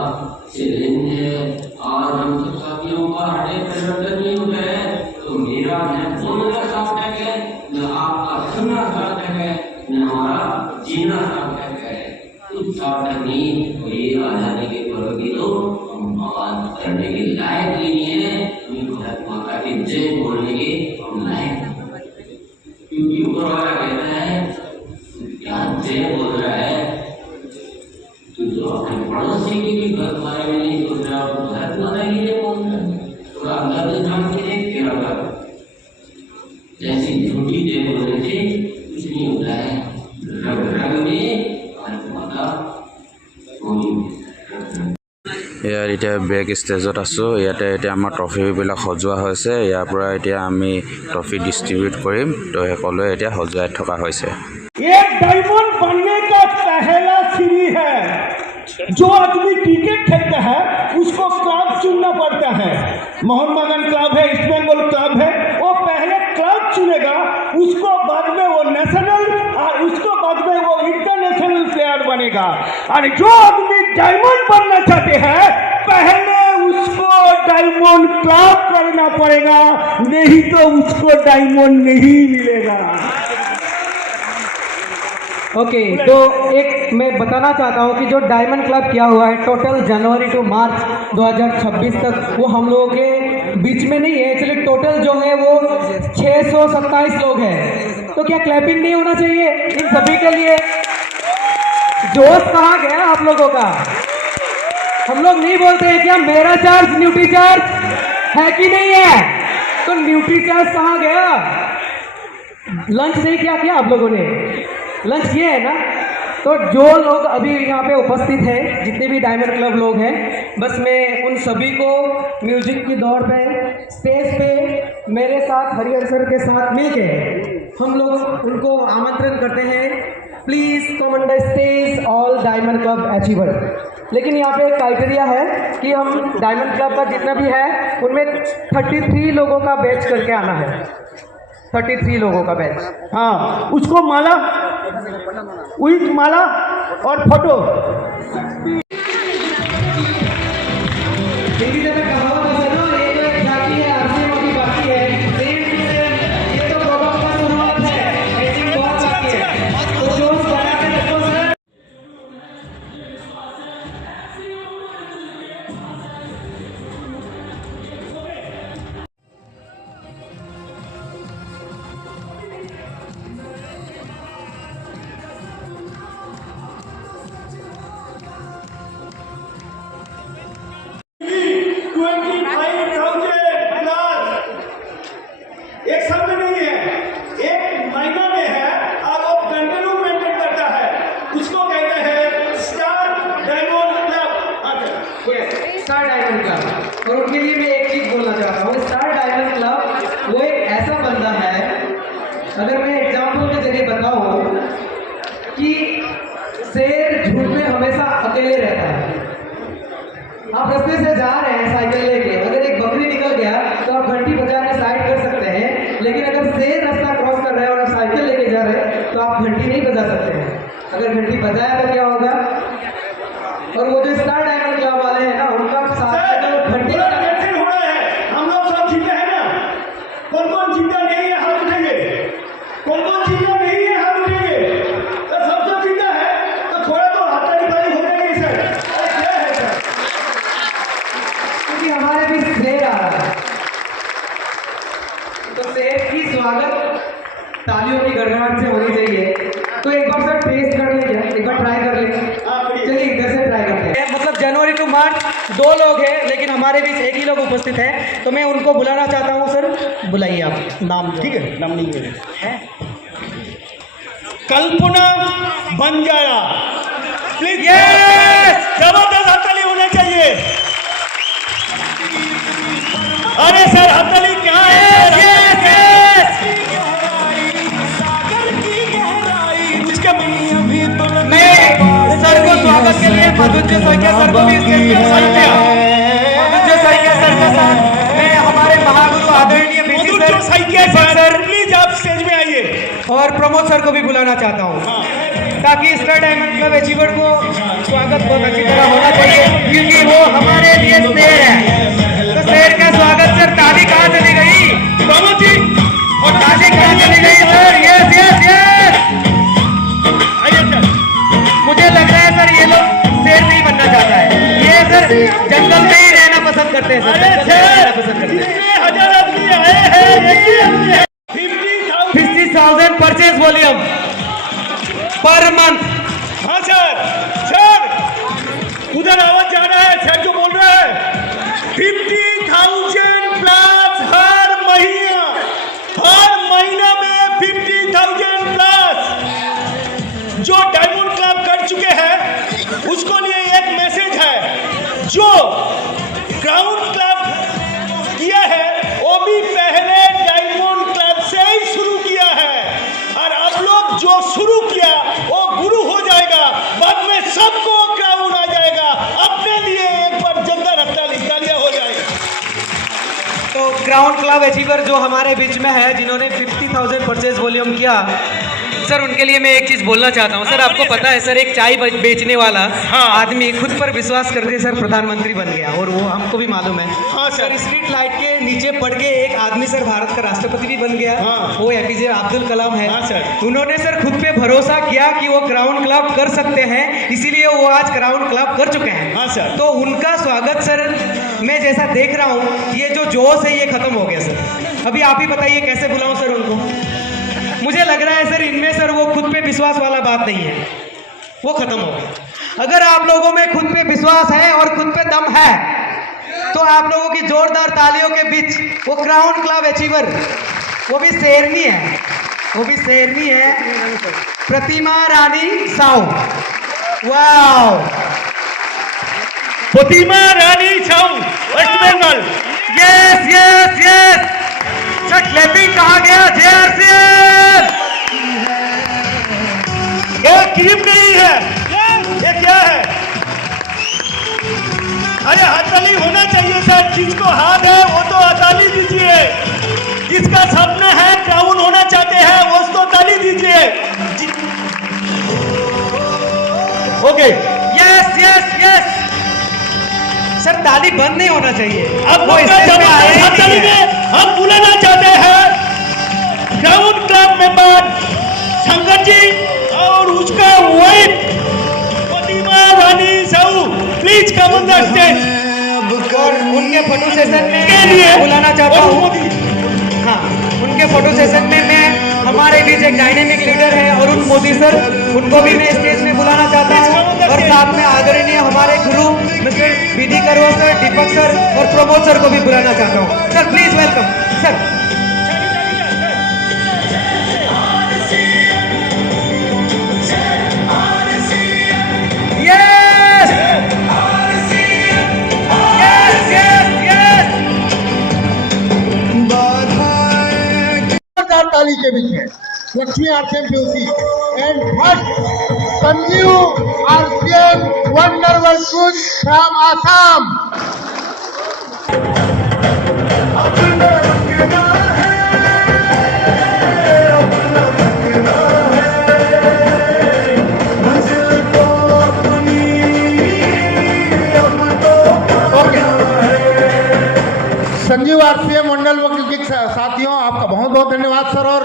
चैलेंज है। आज हम सब साथियों का हृदय परिवर्तन नहीं हुआ है, तो मेरा न बोलना सार्थक है, न आपका सुनना सार्थक है, न हमारा जीना सार्थक है। कुछ सार्थक नहीं। तो ये आजादी के पर्व की तो हम बात करने के लायक नहीं है, हमें भारत माता की जय बोलने के हम लायक, क्योंकि ऊपर वाला कहता है क्या जय बोल रहा है, तो जो अपने पड़ोसी की भी बारे में नहीं सोच रहा, भारत माता की जय बोल रहा है। थोड़ा अंदर जान के देख क्या होगा। जैसी झूठी जय बोलने से कुछ नहीं होता है। रग रग में भारत माता ইয়াৰ এতিয়া বেক ষ্টেজত আছোঁ। ইয়াতে এতিয়া আমাৰ ট্ৰফিবিলাক সজোৱা হৈছে। ইয়াৰ পৰা এতিয়া আমি ট্ৰফি ডিষ্ট্ৰিবিউট কৰিম। তো সকলোৱে এতিয়া সজোৱাই থকা হৈছে। एक डायमंड बनने का पहला सीढ़ी है। जो आदमी क्रिकेट खेलता है उसको क्लब चुनना पड़ता है। मोहन बागान क्लब है, ईस्ट बंगाल क्लब है, वो पहले क्लब चुनेगा, उसको बाद में वो नेशनल और उसको बाद में वो इंटरनेशनल प्लेयर बनेगा। और जो आदमी डायमंड बनना चाहते हैं पहले उस उसको डायमंड क्लब करना पड़ेगा, नहीं तो उसको डायमंड नहीं मिलेगा। ओके तो एक मैं बताना चाहता हूँ कि जो डायमंड क्लब किया हुआ है टोटल जनवरी टू मार्च 2026 तक, वो हम लोगों के बीच में नहीं है। एक्चुअली टोटल जो है वो 627 लोग हैं। तो क्या क्लैपिंग नहीं होना चाहिए इन सभी के लिए? जोश कहाँ गया आप लोगों का? हम लोग नहीं बोलते हैं क्या मेरा चार्ज न्यूट्री चार्ज है कि नहीं है? तो न्यूट्री चार्ज कहाँ गया? लंच नहीं किया आप लोगों ने? लंच किए है ना? तो जो लोग अभी यहाँ पे उपस्थित हैं, जितने भी डायमंड क्लब लोग हैं, बस मैं उन सभी को म्यूजिक की दौर पे स्टेज पे मेरे साथ हरिहर सर के साथ मिलके हम लोग उनको आमंत्रण करते हैं, please come on the stage all diamond club achiever. लेकिन यहाँ पे एक क्राइटेरिया है कि हम डायमंड क्लब का जितना भी है उनमें 33 लोगों का बैच करके आना है। 33 लोगों का बैच। हाँ, उसको माला विथ माला और फोटो। हिंदी में कहावत है ना, ये तो एक झांकी है, आरसी मोटी बाकी है। ये तो प्रोग्राम का शुरुआत है, एंडिंग बहुत बाकी है। तो जोश बढ़ा के रखो सर। एक सामने नहीं है, एक महीना में है और वो कंटिन्यू मेंटेन करता है। उसको कहते हैं star diamond club. Star diamond club. और उनके लिए मैं एक चीज बोलना चाहता हूँ, स्टार डायमंड क्लब वो एक ऐसा बंदा है, अगर मैं एग्जाम्पल के जरिए बताऊँ कि शेर झूठ में हमेशा अकेले रहता है। आप रास्ते से जा रहे हैं साइकिल लेके, अगर एक बकरी निकल गया तो आप घंटी बजा के साइड कर सकते हैं, लेकिन अगर शेर रास्ता क्रॉस कर रहे हैं और आप साइकिल लेके जा रहे हैं तो आप घंटी नहीं बजा सकते हैं। अगर घंटी बजाया तो क्या होगा? और वो जो स्टार डायमंड क्लब वाले हैं ना, उनका साथ में घंटी हो रहा है। हम लोग सब जीते हैं ना? कौन कौन जीता नहीं है हाथ उठेंगे? कौन कौन जीता नहीं है हाथ उठेंगे? तो सब जो जीता है तो थोड़ा तो हाथापाई हो जाएगी सर। अरे क्या है सर? क्योंकि हमारे भी शेर आ रहा है, तो शेर की स्वागत तालियों की गड़गड़ाहट से होनी चाहिए। तो एक बार सर टेस्ट कर लें क्या? एक बार ट्राई कर लें। चलिए इधर से ट्राई करते हैं। मतलब जनवरी टू मार्च 2 लोग हैं, लेकिन हमारे बीच एक ही लोग उपस्थित हैं, तो मैं उनको बुलाना चाहता हूँ। सर बुलाइए आप नाम। ठीक है, नाम नहीं है। कल्पना बंजारा, प्लीज। जबरदस्त हथेली होना चाहिए। अरे सर हथेली क्या है? मैं सर को स्वागत के लिए मधुज सैकिया सर को भी सर के साथ मैं हमारे महागुरु आदरणीय सर प्लीज आप स्टेज में आइए। और प्रमोद सर को भी बुलाना चाहता हूँ, ताकि स्टार डायमंड क्लब अचीवर को स्वागत बहुत अच्छी तरह होना चाहिए, क्योंकि वो हमारे लिए शेर है। तो शेर का स्वागत सर। ताली कहाँ चली गई प्रमोद जी? और ताली कहाँ चली गई सर? Yes yes yes. मुझे लग रहा है सर ये लोग शेर नहीं बनना चाहता है, ये सर जंगल में ही रहना पसंद करते हैं sir. 50,000 purchase volume per month. हाँ सर उधर आवाज जा रहा है, सर जो बोल रहा है 50,000 प्लस हर महीना में 50,000 प्लस जो डायमंड क्लब कर चुके हैं उसको लिए एक मैसेज है। जो ग्राउंड क्लब किया है वो भी पहले डायमंड क्लब से ही शुरू किया है, और आप लोग जो शुरू किया वो गुरु हो जाएगा, बाद में सबको क्राउन आ जाएगा। अपने लिए एक बार जंदा तालियां हो जाएगा। तो ग्राउंड क्लब अचीवर जो हमारे बीच में है, जिन्होंने 50,000 परचेज वॉल्यूम किया, सर उनके लिए मैं एक चीज बोलना चाहता हूँ। सर आपको पता है सर, एक चाय बेचने वाला आदमी खुद पर विश्वास करके सर प्रधानमंत्री बन गया, और वो हमको भी मालूम है। हाँ सर स्ट्रीट लाइट के नीचे पड़ के एक आदमी सर भारत का राष्ट्रपति भी बन गया। वो एपीजे अब्दुल कलाम है। हाँ सर। उन्होंने सर खुद पे भरोसा किया कि वो क्राउन क्लब कर सकते हैं, इसीलिए वो आज क्राउन क्लब कर चुके हैं। हाँ सर। तो उनका स्वागत सर मैं जैसा देख रहा हूँ, ये जो जोश है ये खत्म हो गया सर। अभी आप ही बताइए कैसे बुलाऊं सर उनको। मुझे लग रहा है सर इनमें सर वो खुद पे विश्वास वाला बात नहीं है, वो खत्म हो गया। अगर आप लोगों में खुद पे विश्वास है और खुद पे दम है तो आप लोगों की जोरदार तालियों के बीच वो क्राउन क्लब अचीवर, वो भी शेरनी है, वो भी शेरनी है, Pratima Rani Sahu. Wow, Pratima Rani Sahu, West Bengal. Yes yes yes sir, clapping कहा गया। जेआरसीएफ ये क्रीम नहीं है, ये क्या है? अरे हथेली होना चाहिए सर, जिसको हाथ है वो तो ताली दीजिए, जिसका सपना है क्राउन होना चाहते हैं वो उसको ताली दीजिए। Okay, yes yes yes sir, ताली बंद नहीं होना चाहिए। अब वो स्टेज पे आए ही नहीं है। हम बुलाना चाहते हैं crown club member Shankar ji और उसका wife Pratima Rani Sahu, please come on the stage. और उनके फोटो सेशन में के लिए बुलाना चाहता हूँ। हाँ, उनके फोटो सेशन में मैं हमारे बीच एक डायनेमिक लीडर है और उन मोदी सर, उनको भी मैं स्टेज में बुलाना चाहता हूँ। और साथ में आदरणीय हमारे गुरु mister BD Karwa sir, Deepak sir और प्रमोद सर को भी बुलाना चाहता हूँ। Sir please welcome sir. ताली के बीच में Lakshmi RCM PUC and first Sanjeev RCM wonderful food from Assam. Sanjeev RCM Mandal वकील साथियों, आपका बहुत बहुत धन्यवाद सर। और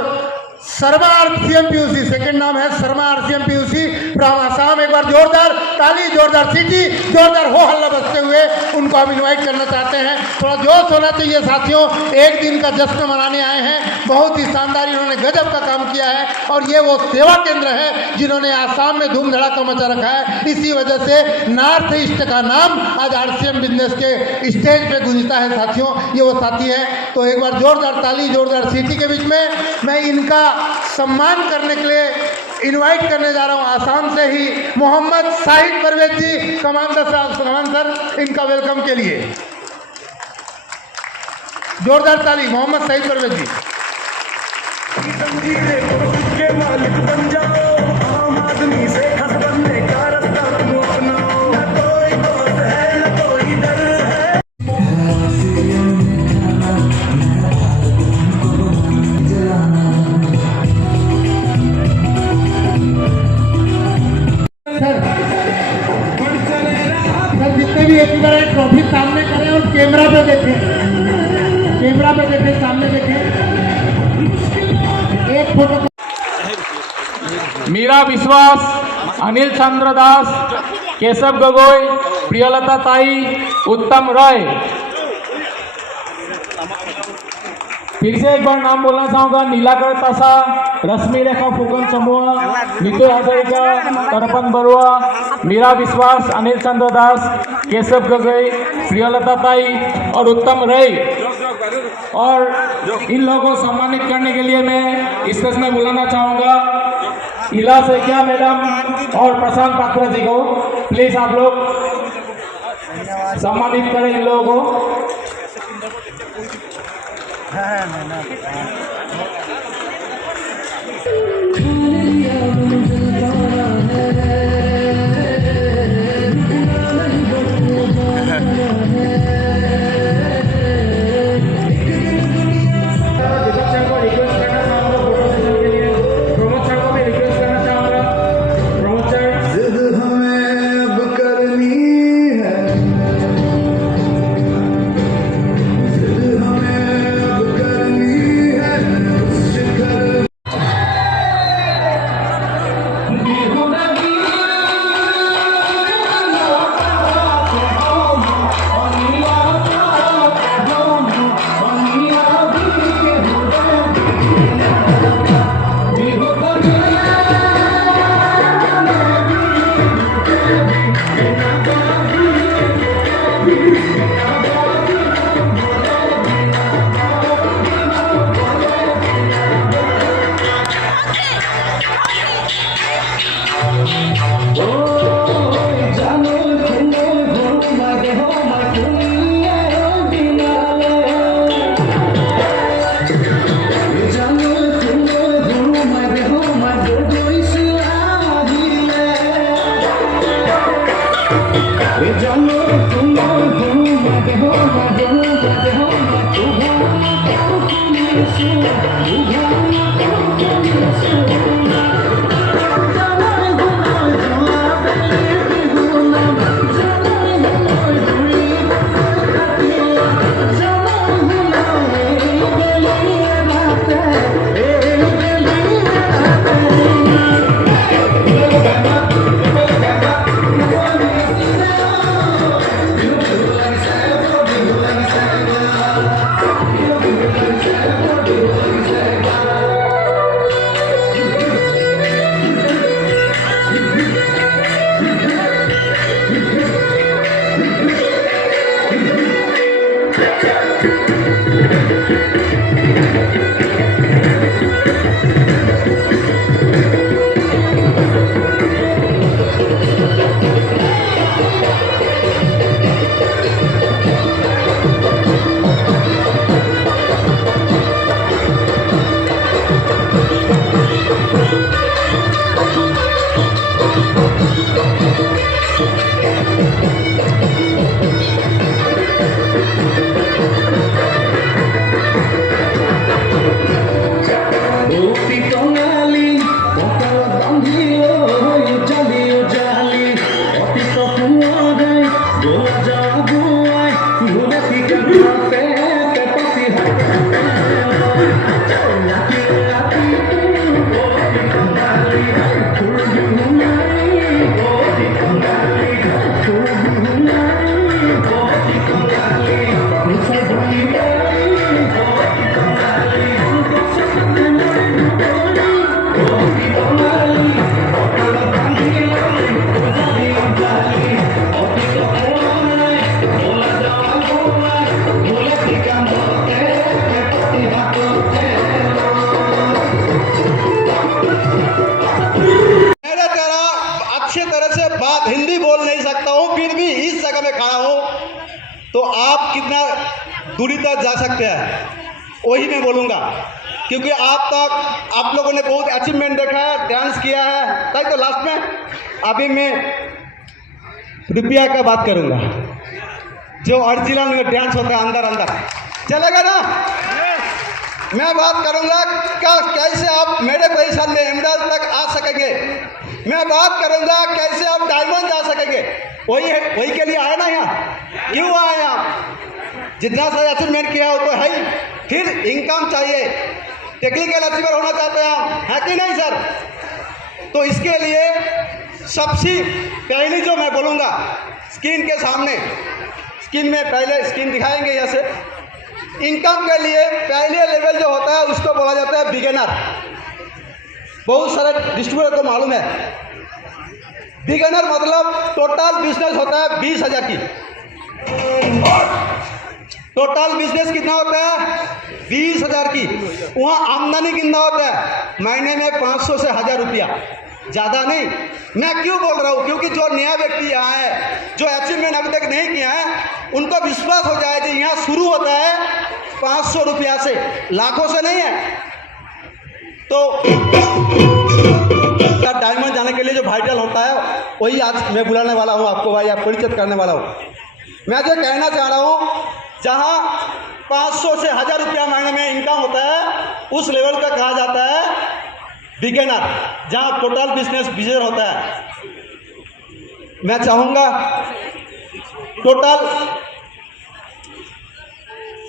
शर्मा आरसीएम पीयूसी, सेकंड नाम है Sharma RCM PUC from Assam. एक बार जोरदार ताली, जोरदार सीटी, जोरदार हो हल्ला बजते हुए उनको हम इनवाइट करना चाहते हैं। थोड़ा जोश होना चाहिए साथियों, एक दिन का जश्न मनाने आए हैं। बहुत ही शानदार इन्होंने गजब का काम किया है और ये वो सेवा केंद्र है जिन्होंने आसाम में धूम धड़ाका मचा रखा है। इसी वजह से नॉर्थ ईस्ट का नाम आज आरसीएम बिजनेस के स्टेज पे गूंजता है साथियों। ये वो साथी हैं, तो एक बार जोरदार ताली, जोरदार सीटी के बीच में मैं इनका सम्मान करने के लिए इनवाइट करने जा रहा हूं आसाम से ही मोहम्मद साहिद परवेज जी। कमांडर साहब सलमान सर, इनका वेलकम के लिए जोरदार ताली। मोहम्मद साहिद परवेज जी। जितने भी एक बार ट्रॉफी सामने करें और कैमरा पे देखें, कैमरा पे देखें, सामने देखें, एक फोटो। मीरा विश्वास, अनिल चंद्र दास, केशव गगोई, प्रियलता ताई, उत्तम रॉय। फिर से एक बार नाम बोलना चाहूंगा। नीलाकर तासा, रश्मि रेखा फुकन समूह, नीतू हजारिका, तर्पण बरुआ, मीरा विश्वास, अनिल चंद्र दास, केशव गगोई, प्रियलता ताई और उत्तम रॉय। और इन लोगों को सम्मानित करने के लिए मैं स्टेज में बुलाना चाहूंगा इला सेकिया मैडम और प्रशांत पात्रा जी को। प्लीज आप लोग सम्मानित करें इन लोगों को। प्रमोद सर को भी तो आप कितना दूरी तक जा सकते हैं वही मैं बोलूँगा, क्योंकि आप लोगों ने बहुत अचीवमेंट देखा है, डांस किया है। ताकि तो लास्ट में अभी मैं रुपया का बात करूँगा, जो ओरिजिनल में डांस होता है अंदर अंदर, चलेगा ना? मैं बात करूँगा कैसे आप मेरे पोजीशन में एमडाल तक आ सकेंगे। मैं बात करूँगा कैसे आप डायमंड जा सकेंगे। वही के लिए आए ना यहाँ, क्यों आए आप? जितना सा अचीवमेंट किया हो तो है ही, फिर इनकम चाहिए, टेक्निकल अचीवर होना चाहते हैं हम, है कि नहीं सर? तो इसके लिए सबसे पहली जो मैं बोलूँगा, स्क्रीन के सामने, स्क्रीन में पहले स्क्रीन दिखाएंगे जैसे, इनकम के लिए पहले लेवल जो होता है उसको बोला जाता है बिगिनर। बहुत सारे डिस्ट्रीब्यूटर को मालूम है, बिगिनर मतलब टोटल बिजनेस होता है 20,000 की। टोटल बिजनेस कितना होता है? 20,000 की। वहाँ आमदनी कितना होता है? महीने में 500 से 1,000 रुपया, ज़्यादा नहीं। मैं क्यों बोल रहा हूँ? क्योंकि जो नया व्यक्ति यहाँ है, जो अचीवमेंट अभी तक नहीं किया है, उनको विश्वास हो जाए कि यहाँ शुरू होता है 500 रुपया से, लाखों से नहीं है। तो डायमंड जाने के लिए जो वाइटल होता है वही आज मैं बुलाने वाला हूँ आपको भाई, आप परिचित करने वाला हूँ। मैं जो कहना चाह रहा हूँ, जहाँ 500 से 1,000 रुपया महीने में इनकम होता है, उस लेवल का कहा जाता है बिगिनर, जहाँ टोटल बिजनेस होता है। मैं चाहूँगा टोटल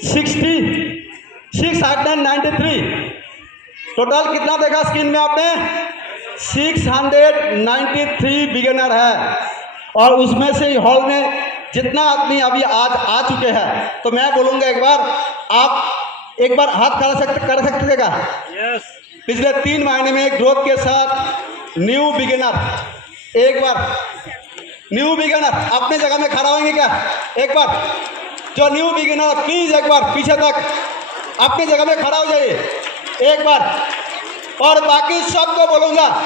693 टोटल कितना देखा स्क्रीन में आपने? 693 बिगिनर है, और उसमें से हॉल में जितना आदमी अभी आज आ चुके हैं, तो मैं बोलूँगा आप एक बार हाथ कर सकते का? यस। पिछले 3 महीने में ग्रोथ के साथ न्यू बिगिनर, एक बार न्यू बिगिनर अपने जगह में खड़ा होंगे क्या? एक बार जो न्यू बिगिनर प्लीज एक बार पीछे तक अपनी जगह में खड़ा हो जाइए एक बार। और बाकी सबको बोलूँगा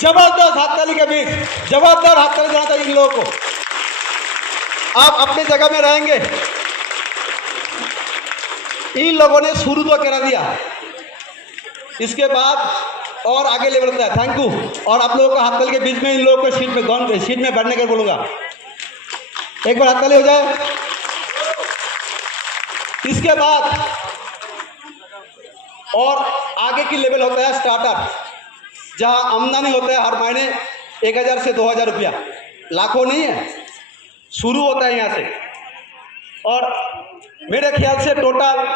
जबरदस्त हाथताली के बीच, जबरदस्त हाथताली देना चाहिए इन लोगों को। आप अपनी जगह में रहेंगे, इन लोगों ने शुरू तो करा दिया, इसके बाद और आगे लेवल होता है। Thank you. और आप लोगों को हाथताली के बीच में इन लोगों को सीट में बैठने के बोलूँगा, एक बार हाथताली हो जाए। इसके बाद और आगे की लेवल होता है स्टार्टर, जहां आमदनी होता है हर महीने 1000 से 2000 रुपया, लाखों नहीं है, शुरू होता है यहाँ से। और मेरे ख्याल से टोटल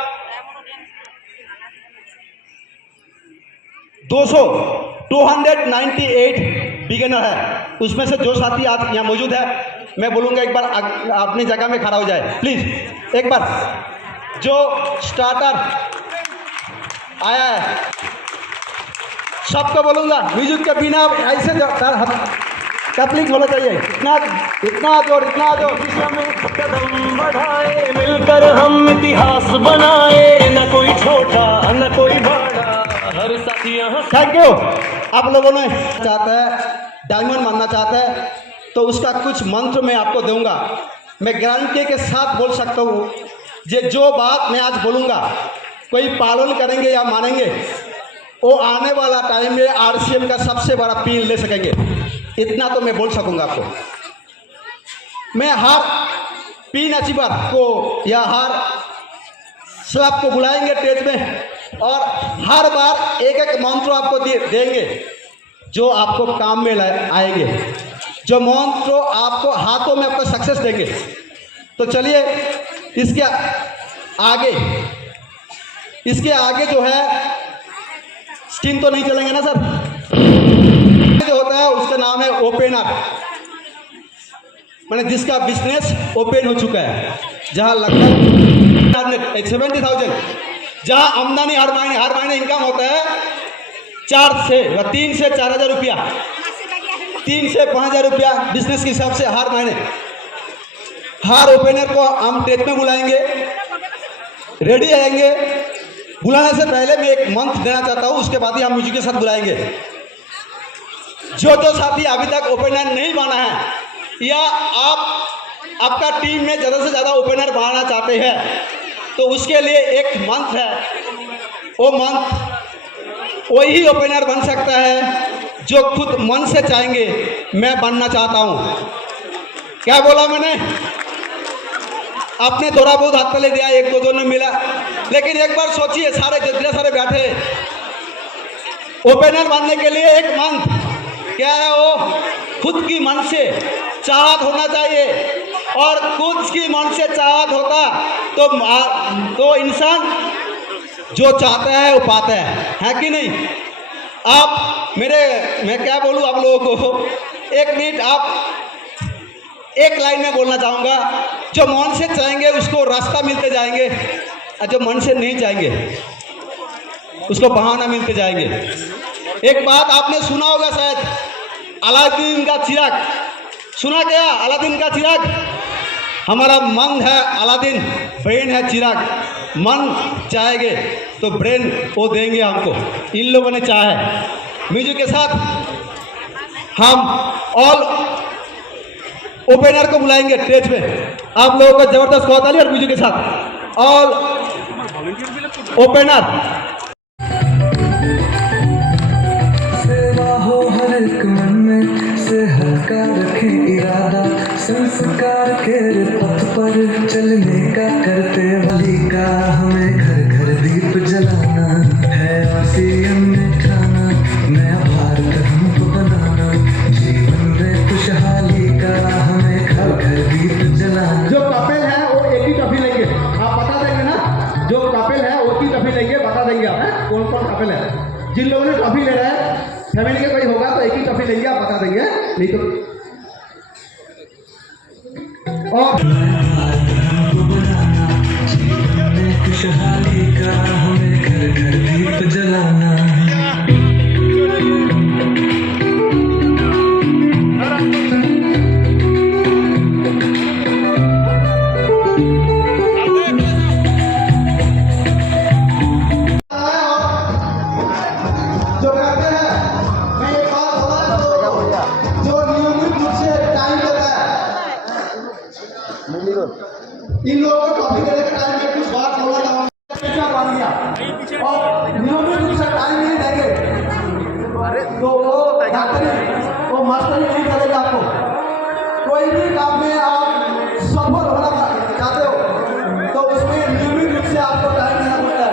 298 बिगिनर है। उसमें से जो साथी आज यहाँ मौजूद है, मैं बोलूँगा एक बार अपनी जगह में खड़ा हो जाए प्लीज़। एक बार जो स्टार्टर आया है सबको बोलूँगा, म्यूजिक के बिना ऐसे कपलिंग होना चाहिए। इतना जोर कदम बढ़ाए, मिलकर हम इतिहास बनाए, न कोई छोटा न कोई बड़ा, हर साथी यहाँ। Thank you. आप लोगों ने चाहता है डायमंड बनना चाहता है तो उसका कुछ मंत्र मैं आपको दूंगा। मैं गारंटी के साथ बोल सकता हूँ, जो बात मैं आज बोलूँगा कोई पालन करेंगे या मानेंगे, वो आने वाला टाइम में आरसीएम का सबसे बड़ा पिन ले सकेंगे। इतना तो मैं बोल सकूँगा आपको। मैं हर पिन अचीवर को या हर स्लैब को बुलाएंगे स्टेज में और हर बार एक एक मंत्र आपको देंगे जो आपको काम में आएंगे, जो मंत्र आपको हाथों में आपको सक्सेस देंगे। तो चलिए इसके आगे जो है स्क्रीन तो नहीं चलेंगे ना सर, जो होता है उसका नाम है ओपनर, मैंने जिसका बिजनेस ओपन हो चुका है, जहां लगभग 70,000, जहां आमदनी हर महीने इनकम होता है 3 से 4,000 रुपया, 3 से 5,000 रुपया बिजनेस के हिसाब से हर महीने। हर ओपनर को हम डेट में बुलाएंगे, रेडी आएंगे। बुलाने से पहले मैं एक मंत्र देना चाहता हूँ, उसके बाद ही हम म्यूजिक के साथ बुलाएंगे। जो साथी अभी तक ओपनर नहीं बना है या आपका टीम में ज़्यादा से ज़्यादा ओपनर बनाना चाहते हैं तो उसके लिए एक मंत्र है। वो मंत्र वही ओपनर बन सकता है जो खुद मन से चाहेंगे मैं बनना चाहता हूँ। क्या बोला मैंने? आपने थोड़ा बहुत हाथ पहले दिया, एक दो ने मिला, लेकिन एक बार सोचिए, जितने सारे बैठे ओपनर बनने के लिए एक मंत्र क्या है? वो खुद की मन से चाहत होना चाहिए, और खुद की मन से चाहत होता तो इंसान जो चाहता है वो पाता है कि नहीं? मैं क्या बोलूँ आप लोगों को, एक मिनट आप एक लाइन में बोलना चाहूँगा। जो मन से चाहेंगे उसको रास्ता मिलते जाएंगे, और जो मन से नहीं चाहेंगे उसको बहाना मिलते जाएंगे। एक बात आपने सुना होगा शायद, अलादीन का चिराग सुना गया? अलादीन का चिराग, हमारा मन है अलादीन, ब्रेन है चिराग। मन चाहेंगे तो ब्रेन वो देंगे हमको। इन लोगों ने चाहे म्यूजिक के साथ हम ऑल ओपनर को बुलाएंगे स्टेज पे। आप लोगों को जबरदस्त ताली और म्यूजिक के साथ ऑल ओपनर। हर एक मन में से हल्का रखे इरादा, संस्कार के पथ पर चलने का, करते वाली का हमें घर घर दीप जलाना है, आसियन में ठाना नया भारत हमको बनाना, जीवन में खुशहाली का हमें घर घर दीप जलाना। जो कपिल है वो एक ही टॉफी लेंगे, आप बता देंगे ना? जो कपिल है वो की टॉफी लेंगे, बता देंगे आप कौन कौन कपिल है। जिन लोगों ने टॉफी ले रहा है फैमिली के कोई होगा तो एक ही टॉफी लेंगे, आप बता देंगे, नहीं तो और खुशहाली का हमें घर घर दीप जलाना। इन लोगों को टॉपिक देने के टाइम में कुछ बात बोलना चाहूँगा। क्या बन गया और नियमित रूप से टाइम नहीं देंगे तो वो मास्टरी नहीं करेगा। आपको कोई भी काम में आप सफल होना चाहते हो तो उसमें नियमित रूप से आपको टाइम देना पड़ता है।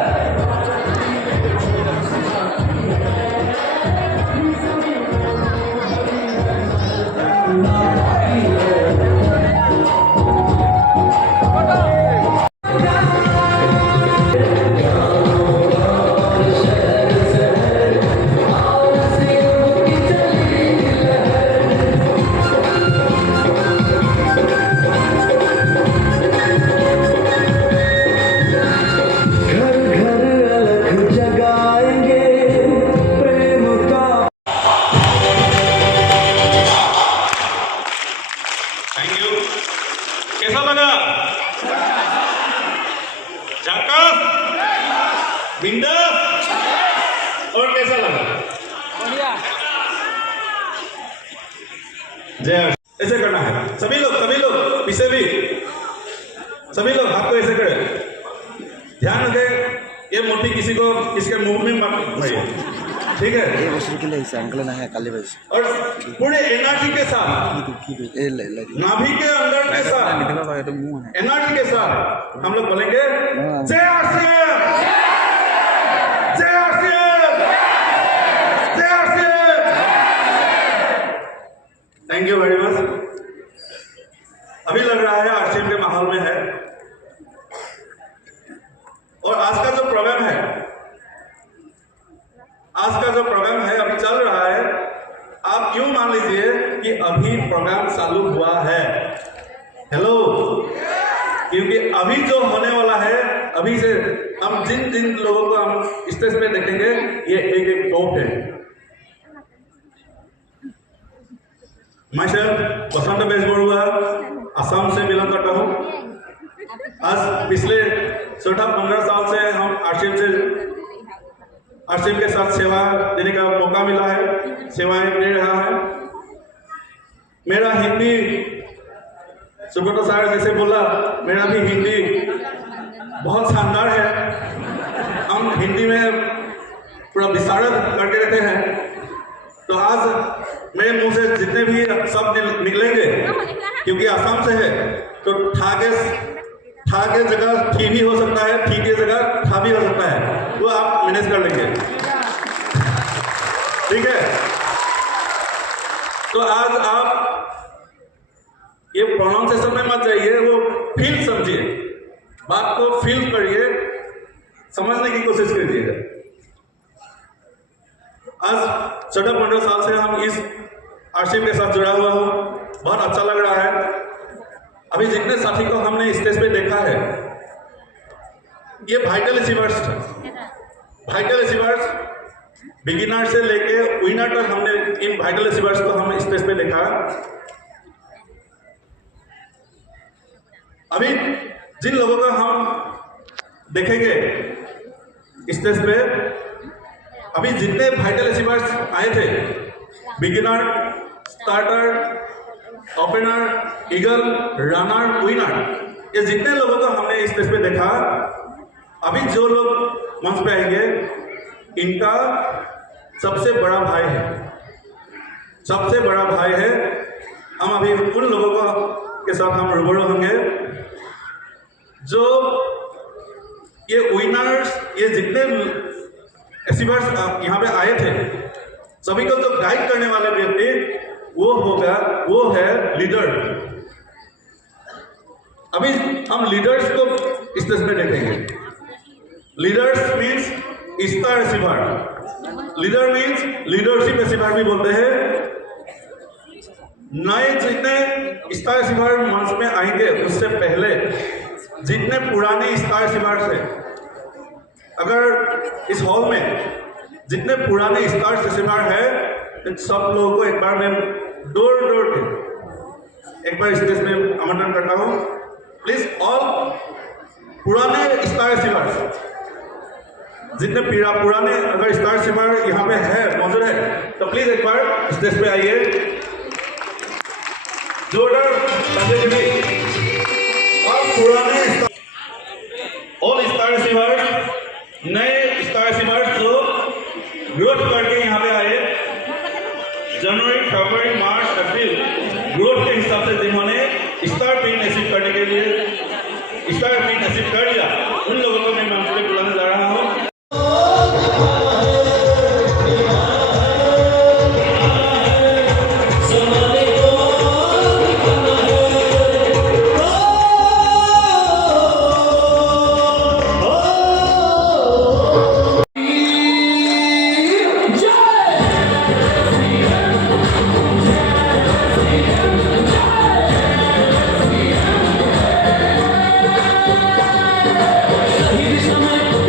जय ऐसे करना है सभी लोग पीछे भी सभी लोग हाथ को ऐसे करें। ध्यान रखें ये मूर्ति किसके मुंह में मत मारिए, ठीक है। और पूरे एनर्जी के साथ नाभि के अंदर के साथ एनर्जी के साथ हम लोग बोलेंगे जय आरसीएम, जय आरसीएम, जय RCM. Thank you very much. अभी लग रहा है आरसीएम के माहौल में है। और आज का जो प्रोग्राम है अभी चल रहा है, आप यूं मान लीजिए कि अभी प्रोग्राम चालू हुआ है। हेलो, क्योंकि अभी जो होने वाला है, अभी से हम जिन लोगों को हम स्टेज पे देखेंगे ये एक टॉप है। मैं बसंत बेजबरुआ असम से बिलोंग करता हूँ। आज पिछले 15 साल से हम आरसीएम के साथ सेवा देने का मौका मिला है, सेवाएं दे रहा है। मेरा हिंदी सुब्रत सर जैसे बोला, मेरा भी हिंदी बहुत शानदार है। हम हिंदी में पूरा विशारद करते रहते हैं। तो आज मेरे मुंह से जितने भी शब्द निकलेंगे, क्योंकि असम से है, तो ठा के जगह ठी भी हो सकता है, ठी के जगह ठा भी हो सकता है, वो आप मैनेज कर लेंगे, ठीक है। तो आज आप ये प्रोनाउंसिएशन में मत जाइए, वो फील समझिए, बात को फील करिए, समझने की कोशिश कीजिएगा। आज 15 साल से हम इस आरसीएम के साथ जुड़ा हुआ हूँ, बहुत अच्छा लग रहा है। अभी जितने साथी को हमने स्टेज पे देखा है, ये वाइटल अचीवर्स बिगिनर से लेके विनर तक हमने इन वाइटल अचीवर्स को हम स्टेज पे देखा। अभी जिन लोगों को हम देखेंगे स्टेज पे, अभी जितने वाइटल अचीवर्स आए थे, beginner, starter, opener, eagle, runner, winner, ये जितने लोगों को हमने स्टेज पे देखा, अभी जो लोग मंच पे आएंगे, इनका सबसे बड़ा भाई है, सबसे बड़ा भाई है। हम अभी उन लोगों को के साथ हम रूबरू होंगे जो ये विनर्स, ये जितने अचीवर्स यहाँ पे आए थे, सभी को जो गाइड करने वाले व्यक्ति वो है लीडर। अभी हम लीडर्स को स्टेज पे देखेंगे। Leaders means star achiever, leader means leadership achiever भी बोलते हैं। नए जितने स्टार अचीवर मंच में आएंगे, उससे पहले जितने पुराने स्टार अचीवर थे, अगर इस हॉल में जितने पुराने स्टार अचीवर है, सब लोगों को एक बार मैं डोर के एक बार स्टेज में आमंत्रण करता हूँ। प्लीज ऑल पुराने स्टार अचीवर्स, जितने पुराने अगर स्टार अचीवर यहाँ पे है, मौजूद है, तो प्लीज एक बार स्टेज पे आइए। जोरदार और पुराने ऑल स्टार अचीवर्स, नए स्टार अचीवर्स जो ग्रोथ करके यहाँ पे आए, जनवरी, फरवरी, मार्च, अप्रैल ग्रोथ के हिसाब से जिन्होंने स्टार पिन अचीव करने के लिए स्टार पिन अचीव कर लिया, उन लोगों को मैं मंच पे बुलाने जा रहा हूँ।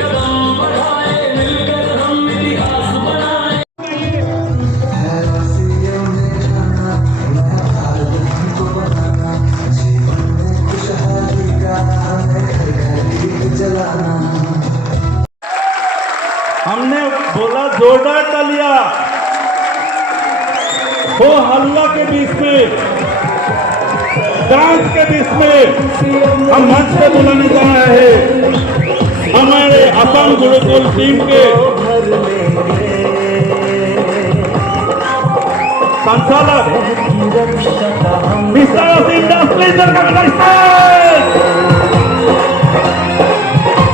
कदम हो हल्ला के बीच में, डांस के बीच में हम मंच पे बुलाने जा रहे हैं हमारे असम गुरुकुल टीम के संचालक मिस्टर असीम दास प्लीजर का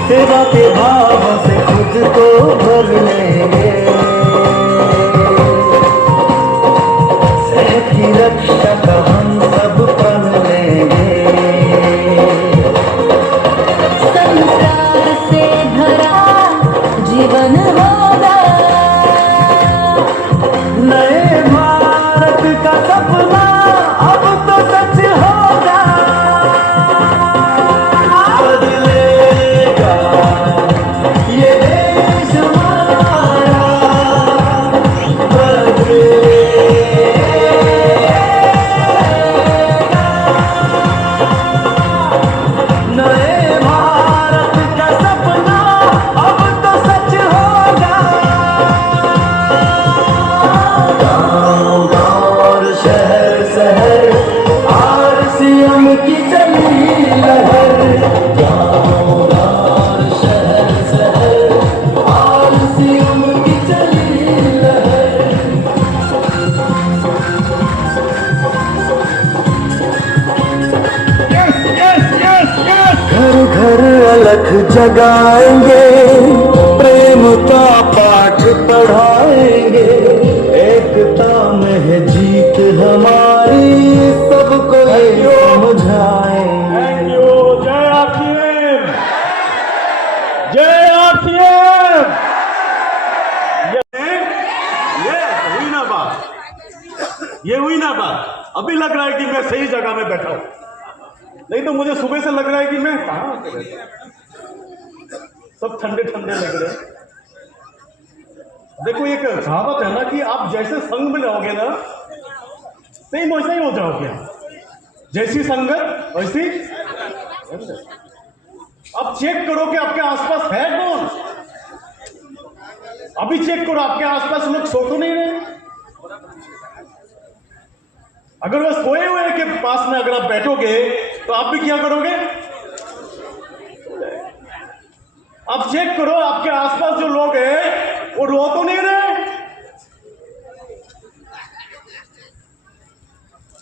सेवा के भाव से खुद को भर लेंगे, सह की रक्षा का हम सब पढ़ लेंगे। संस्कार से भरा जीवन होगा, नए भारत का सपना अब तो सच होगा। बदलेगा ये देश हमारा, नए भारत का सपना अब तो सच होगा। गाँव गाँव और शहर शहर आरसीएम की चली लहर, गाँव गाँव और शहर शहर आरसीएम की चली लहर। घर घर अलख जगाएंगे, प्रेम का पाठ पढ़ाएंगे, एकता में है जीत हमारी, सबको ये समझाएंगे। Thank you. जय आरसीएम, जय आरसीएम। ये हुई ना बात, ये हुई ना बात। अभी लग रहा है कि मैं सही जगह में बैठा हूं, नहीं तो मुझे सुबह से लग रहा है कि मैं कहाँ पे बैठा हूं। सब ठंडे ठंडे लग रहे हैं। देखो एक कहावत है ना कि आप जैसे संग में रहोगे ना, सेम वैसा ही हो जाओगे। जैसी संगत वैसी। अब चेक करो कि आपके आसपास है कौन। अभी चेक करो आपके आसपास लोग सो तो नहीं रहे। अगर वो सोए हुए के पास में अगर आप बैठोगे तो आप भी क्या करोगे? आप चेक करो आपके आसपास जो लोग हैं वो रो तो नहीं रहे।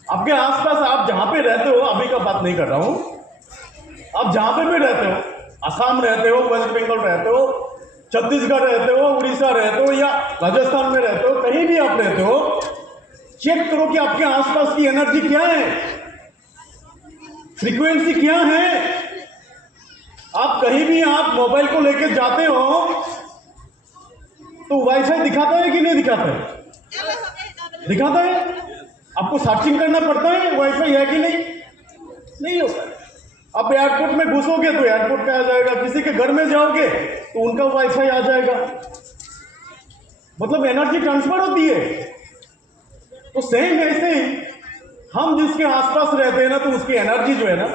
आपके आसपास आप जहां पे रहते हो, अभी का बात नहीं कर रहा हूं, आप जहां पे भी रहते हो, असम रहते हो, वेस्ट बंगाल रहते हो, छत्तीसगढ़ रहते हो, उड़ीसा रहते हो या राजस्थान में रहते हो, कहीं भी आप रहते हो, चेक करो कि आपके आसपास की एनर्जी क्या है, फ्रीक्वेंसी क्या है। आप कहीं भी आप मोबाइल को लेकर जाते हो तो वाईफाई दिखाता है कि नहीं दिखाता है? दिखाता है। आपको सर्चिंग करना पड़ता है वाईफाई है कि नहीं? नहीं होता है। आप एयरपोर्ट में घुसोगे तो एयरपोर्ट का आ जाएगा, किसी के घर में जाओगे तो उनका वाईफाई आ जाएगा। मतलब एनर्जी ट्रांसफर होती है। तो सेम ऐसे ही हम जिसके आसपास रहते हैं ना, तो उसकी एनर्जी जो है ना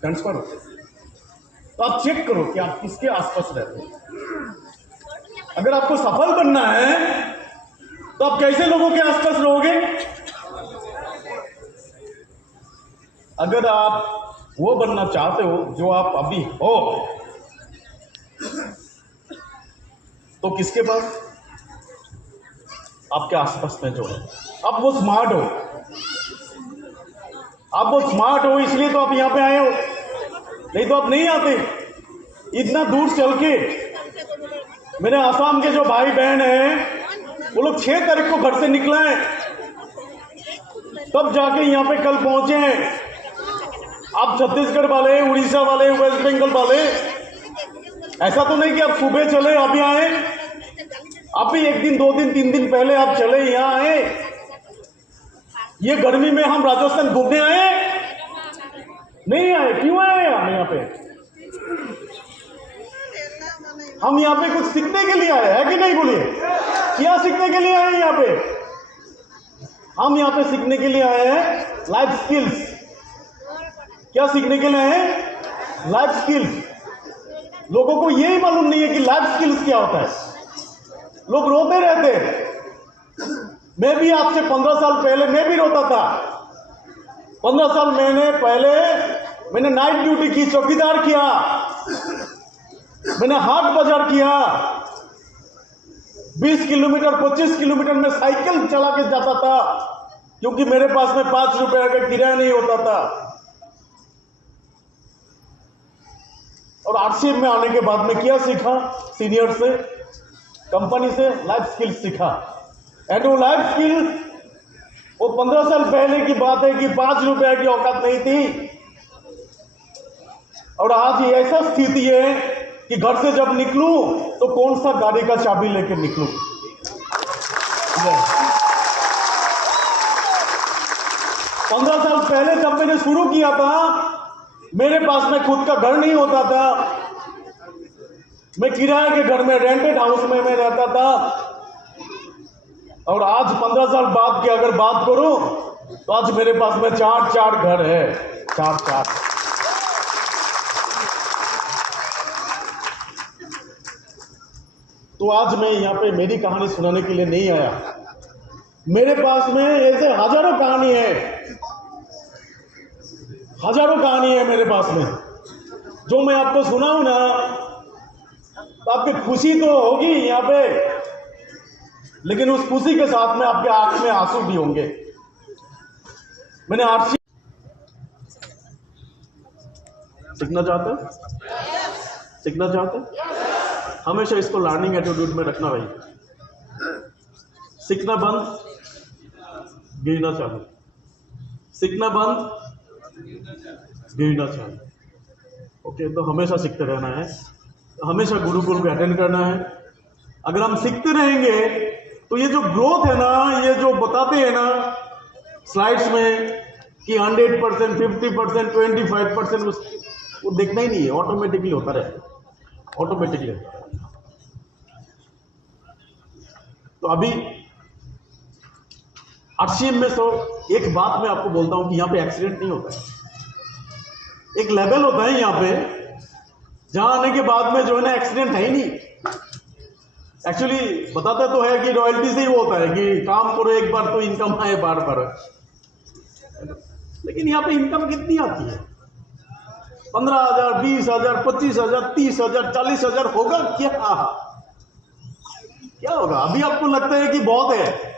ट्रांसफर होती है। तो आप चेक करो कि आप किसके आसपास रहते हैं। अगर आपको सफल बनना है तो आप कैसे लोगों के आसपास रहोगे? अगर आप वो बनना चाहते हो जो आप अभी हो, तो किसके पास? आपके आसपास में जो है। आप वो स्मार्ट हो, आप वो स्मार्ट हो इसलिए तो आप यहां पे आए हो, नहीं तो आप नहीं आते। इतना दूर चल के मेरे आसाम के जो भाई बहन हैं वो लोग 6 तारीख को घर से निकले हैं, तब जाके यहाँ पे कल पहुंचे हैं। आप छत्तीसगढ़ वाले, उड़ीसा वाले, वेस्ट बंगाल वाले, ऐसा तो नहीं कि आप सुबह चले अभी आए। आप भी 1 दिन 2 दिन 3 दिन पहले आप चले यहाँ आए। ये गर्मी में हम राजस्थान घूमने आए नहीं आए। क्यों आए हम यहाँ पे? हम यहाँ पे कुछ सीखने के लिए आए हैं कि नहीं? बोलिए, क्या सीखने के लिए आए हैं यहाँ पे? हम यहाँ पे सीखने के लिए आए हैं लाइफ स्किल्स। क्या सीखने के लिए आए हैं? Life skills. लोगों को यही मालूम नहीं है कि लाइफ स्किल्स क्या होता है। लोग रोते रहते हैं, मैं भी आपसे 15 साल पहले मैं भी रोता था। 15 साल पहले मैंने नाइट ड्यूटी की, चौकीदार किया, मैंने हाट बाजार किया, 20 किलोमीटर 25 किलोमीटर में साइकिल चला के जाता था, क्योंकि मेरे पास में 5 रुपए का किराया नहीं होता था। और आरसीएम में आने के बाद में क्या सीखा? सीनियर से, कंपनी से लाइफ स्किल सीखा। एंड वो लाइफ स्किल वो 15 साल पहले की बात है कि 5 रुपए की औकात नहीं थी। और आज ये ऐसा स्थिति है कि घर से जब निकलूं तो कौन सा गाड़ी का चाबी लेकर निकलूं। 15 साल पहले जब मैंने शुरू किया था, मेरे पास में खुद का घर नहीं होता था। मैं किराए के घर में, रेंटेड हाउस में मैं रहता था। और आज 15 साल बाद की अगर बात करूं तो आज मेरे पास में 4 घर है, 4। तो आज मैं यहाँ पे मेरी कहानी सुनाने के लिए नहीं आया। मेरे पास में ऐसे हजारों कहानी है, हजारों कहानी है मेरे पास में, जो मैं आपको सुनाऊं ना तो आपकी खुशी तो होगी यहाँ पे, लेकिन उस खुशी के साथ में आपके आंख में आंसू भी होंगे। मैंने आरसी सीखना चाहते हमेशा इसको लर्निंग एटीट्यूड में रखना भाई। सीखना बंद, गिरना चालू, सीखना बंद, गिरना चालू। ओके, तो हमेशा सीखते रहना है, हमेशा गुरुकुल को अटेंड करना है। अगर हम सीखते रहेंगे तो ये जो ग्रोथ है ना, ये जो बताते हैं ना स्लाइड्स में कि 100%, 50%, 25%, वो देखना ही नहीं है, ऑटोमेटिकली होता रहेगा, ऑटोमेटिकली। तो अभी आरसीएम में तो एक बात मैं आपको बोलता हूं कि यहाँ पे एक्सीडेंट नहीं होता है। एक लेवल होता है यहाँ पे जहां आने के बाद में जो है ना एक्सीडेंट है ही नहीं। एक्चुअली बताते तो है कि रॉयल्टी से ही वो होता है कि काम करो एक बार तो इनकम आए बार बार, लेकिन यहाँ पे इनकम कितनी आती है? 15,000, 20,000, 25,000, 30,000, 40,000 होगा क्या होगा? अभी आपको लगता है कि बहुत है।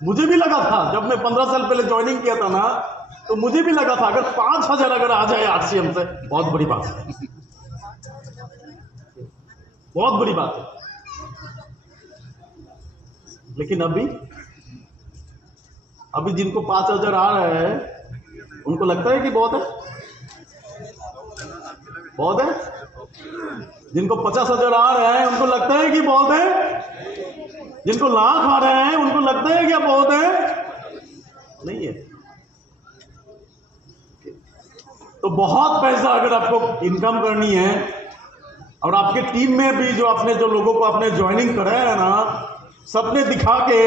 मुझे भी लगा था जब मैं 15 साल पहले ज्वाइनिंग किया था ना, तो मुझे भी लगा था अगर 5,000 अगर आ जाए आरसीएम से, बहुत बड़ी बात है, बहुत बड़ी बात है। लेकिन अभी जिनको 5,000 आ रहा है उनको लगता है कि बहुत है, बहुत है। जिनको 50,000 आ रहा है उनको लगता है कि बहुत है, जिनको लाख आ रहे हैं उनको लगता है क्या बहुत है? नहीं है। तो बहुत पैसा अगर आपको इनकम करनी है, और आपके टीम में भी जो आपने जो लोगों को आपने ज्वाइनिंग कराया है ना, सपने दिखा के,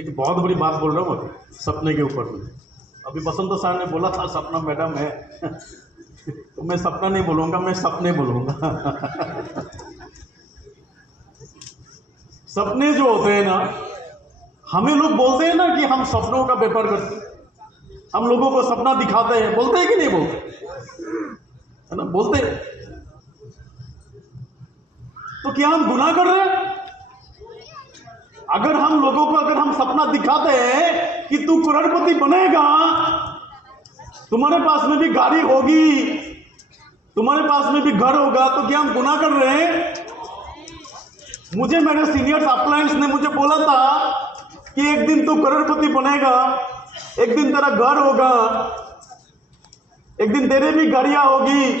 एक बहुत बड़ी बात बोल रहा हूँ सपने के ऊपर में। अभी बसंत सर ने बोला था सपना मैडम है तो मैं सपना नहीं बोलूंगा, मैं सपने बोलूंगा। सपने जो होते हैं ना, हमें लोग बोलते हैं ना कि हम सपनों का व्यापार करते हैं, हम लोगों को सपना दिखाते हैं, बोलते हैं कि नहीं बोलते, है ना? बोलते हैं। तो क्या हम गुनाह कर रहे हैं? अगर हम लोगों को अगर हम सपना दिखाते हैं कि तू करोड़पति बनेगा, तुम्हारे पास में भी गाड़ी होगी, तुम्हारे पास में भी घर होगा, तो क्या हम गुनाह कर रहे हैं? मुझे मेरे सीनियर्स अप्लायंस ने मुझे बोला था कि एक दिन तू करोड़पति बनेगा, एक दिन तेरा घर होगा, एक दिन तेरे भी गाड़ियां होगी।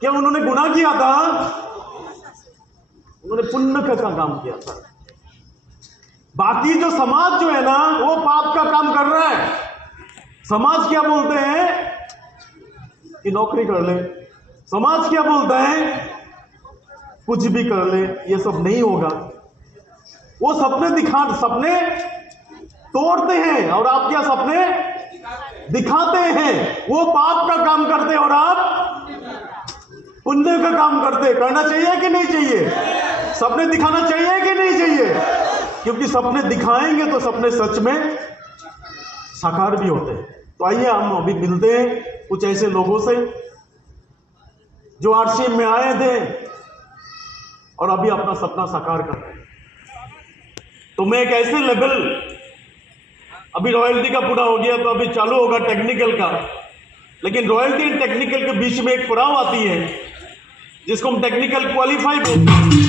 क्या उन्होंने गुनाह किया था? उन्होंने पुण्य का काम किया था। बाकी जो समाज जो है ना, वो पाप का काम कर रहा है। समाज क्या बोलते हैं कि नौकरी कर ले, समाज क्या बोलता है कुछ भी कर ले, ये सब नहीं होगा। वो सपने तोड़ते हैं और आप क्या सपने दिखाते हैं। वो पाप का काम करते हैं और आप पुण्य का काम करते। करना चाहिए कि नहीं चाहिए? सपने दिखाना चाहिए कि नहीं चाहिए? क्योंकि सपने दिखाएंगे तो सपने सच में साकार भी होते हैं। तो आइए हम अभी मिलते हैं कुछ ऐसे लोगों से जो आरसीएम में आए थे और अभी अपना सपना साकार कर रहे हैं। तो मैं एक ऐसे लेवल, अभी रॉयल्टी का पूरा हो गया तो अभी चालू होगा टेक्निकल का, लेकिन रॉयल्टी और टेक्निकल के बीच में एक पड़ाव आती है जिसको हम टेक्निकल क्वालिफाई बोलते हैं।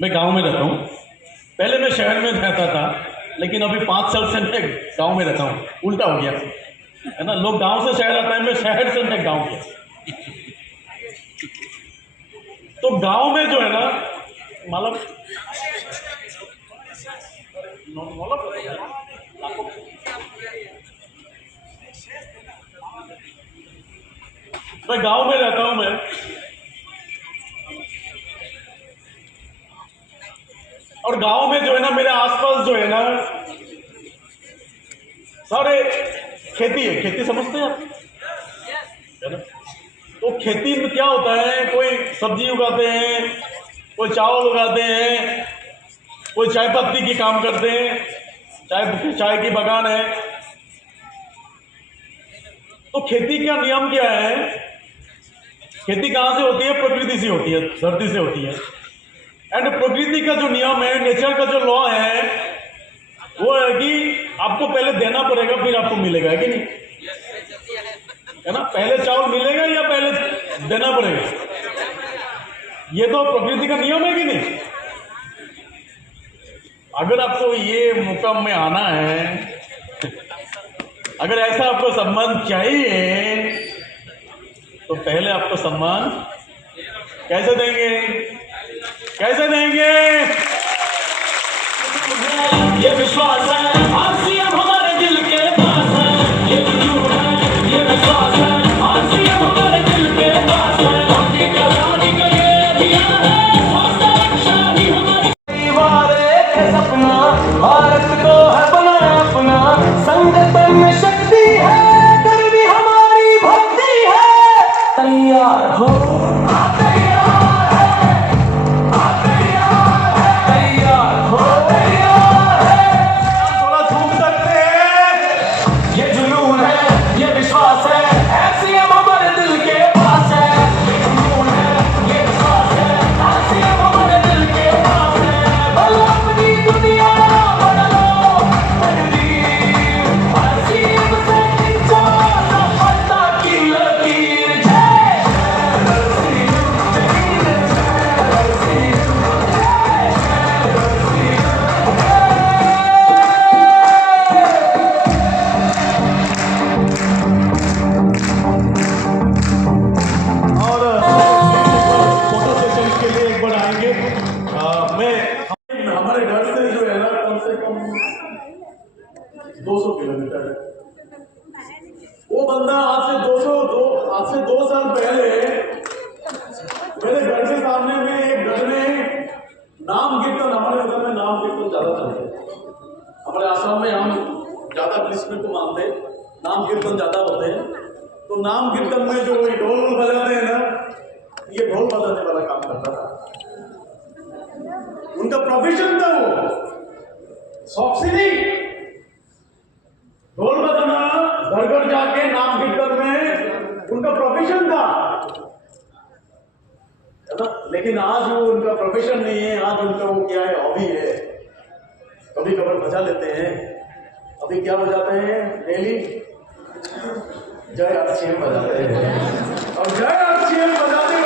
मैं गांव में रहता हूँ। पहले मैं शहर में रहता था, लेकिन अभी 5 साल से मैं गांव में रहता हूँ। उल्टा हो गया है ना, लोग गांव से शहर आता है, मैं शहर से मैं गांव गया। तो गांव में जो है ना, मतलब मैं गांव में रहता हूँ। मैं और गांव में जो है ना, मेरे आसपास जो है ना सारे खेती है। खेती समझते हैं आप, है ना? तो खेती में क्या होता है, कोई सब्जी उगाते हैं, कोई चावल उगाते हैं, कोई चाय पत्ती की काम करते हैं, चाय की बागान है। तो खेती का नियम क्या है? खेती कहाँ से होती है? प्रकृति से होती है, धरती से होती है। एंड प्रकृति का जो नियम है, नेचर का जो लॉ है, वो है कि आपको पहले देना पड़ेगा फिर आपको मिलेगा, है कि नहीं? है ना? पहले चावल मिलेगा या पहले देना पड़ेगा? ये तो प्रकृति का नियम है कि नहीं? अगर आपको ये मुकाम में आना है, अगर ऐसा आपको सम्मान चाहिए, तो पहले आपको सम्मान कैसे देंगे? कैसे देंगे? ये विश्वास है आरसीएम हमारे दिल के पास है, ये वजूद है, ये विश्वास है आरसीएम हमारे दिल के पास है। हमने कलानी का ये दिया है, हौसला रक्षा ही हमारी परिवार एक सपना, भारत को है बनाया अपना, संगठन में शक्ति है, करनी हमारी भक्ति है। तैयार हो हमारे घर से जो है ना कम से कम 200 किलोमीटर है। वो बंदा आज से 2 साल पहले मेरे घर के सामने में एक घर में नाम कीर्तन, हमारे घर में नाम कीर्तन ज्यादा चलते हैं। हमारे आसाम में हम ज्यादा कृष्ण को मानते, नाम कीर्तन ज्यादा होते हैं। तो नाम कीर्तन में जो ढोल बजाते हैं ना, ये ढोल बजाने वाला काम करता था, उनका प्रोफेशन था। वो शौक से नहीं, ढोल बजाना, घर घर जाके नाम कीर्तन में उनका प्रोफेशन था, है ना? लेकिन आज वो उनका प्रोफेशन नहीं है, आज उनका वो क्या है, हॉबी है। कभी कभार बजा लेते हैं। अभी क्या बजाते हैं? डेली जय आरसीएम बजाते हैं, और जय आरसीएम बजाते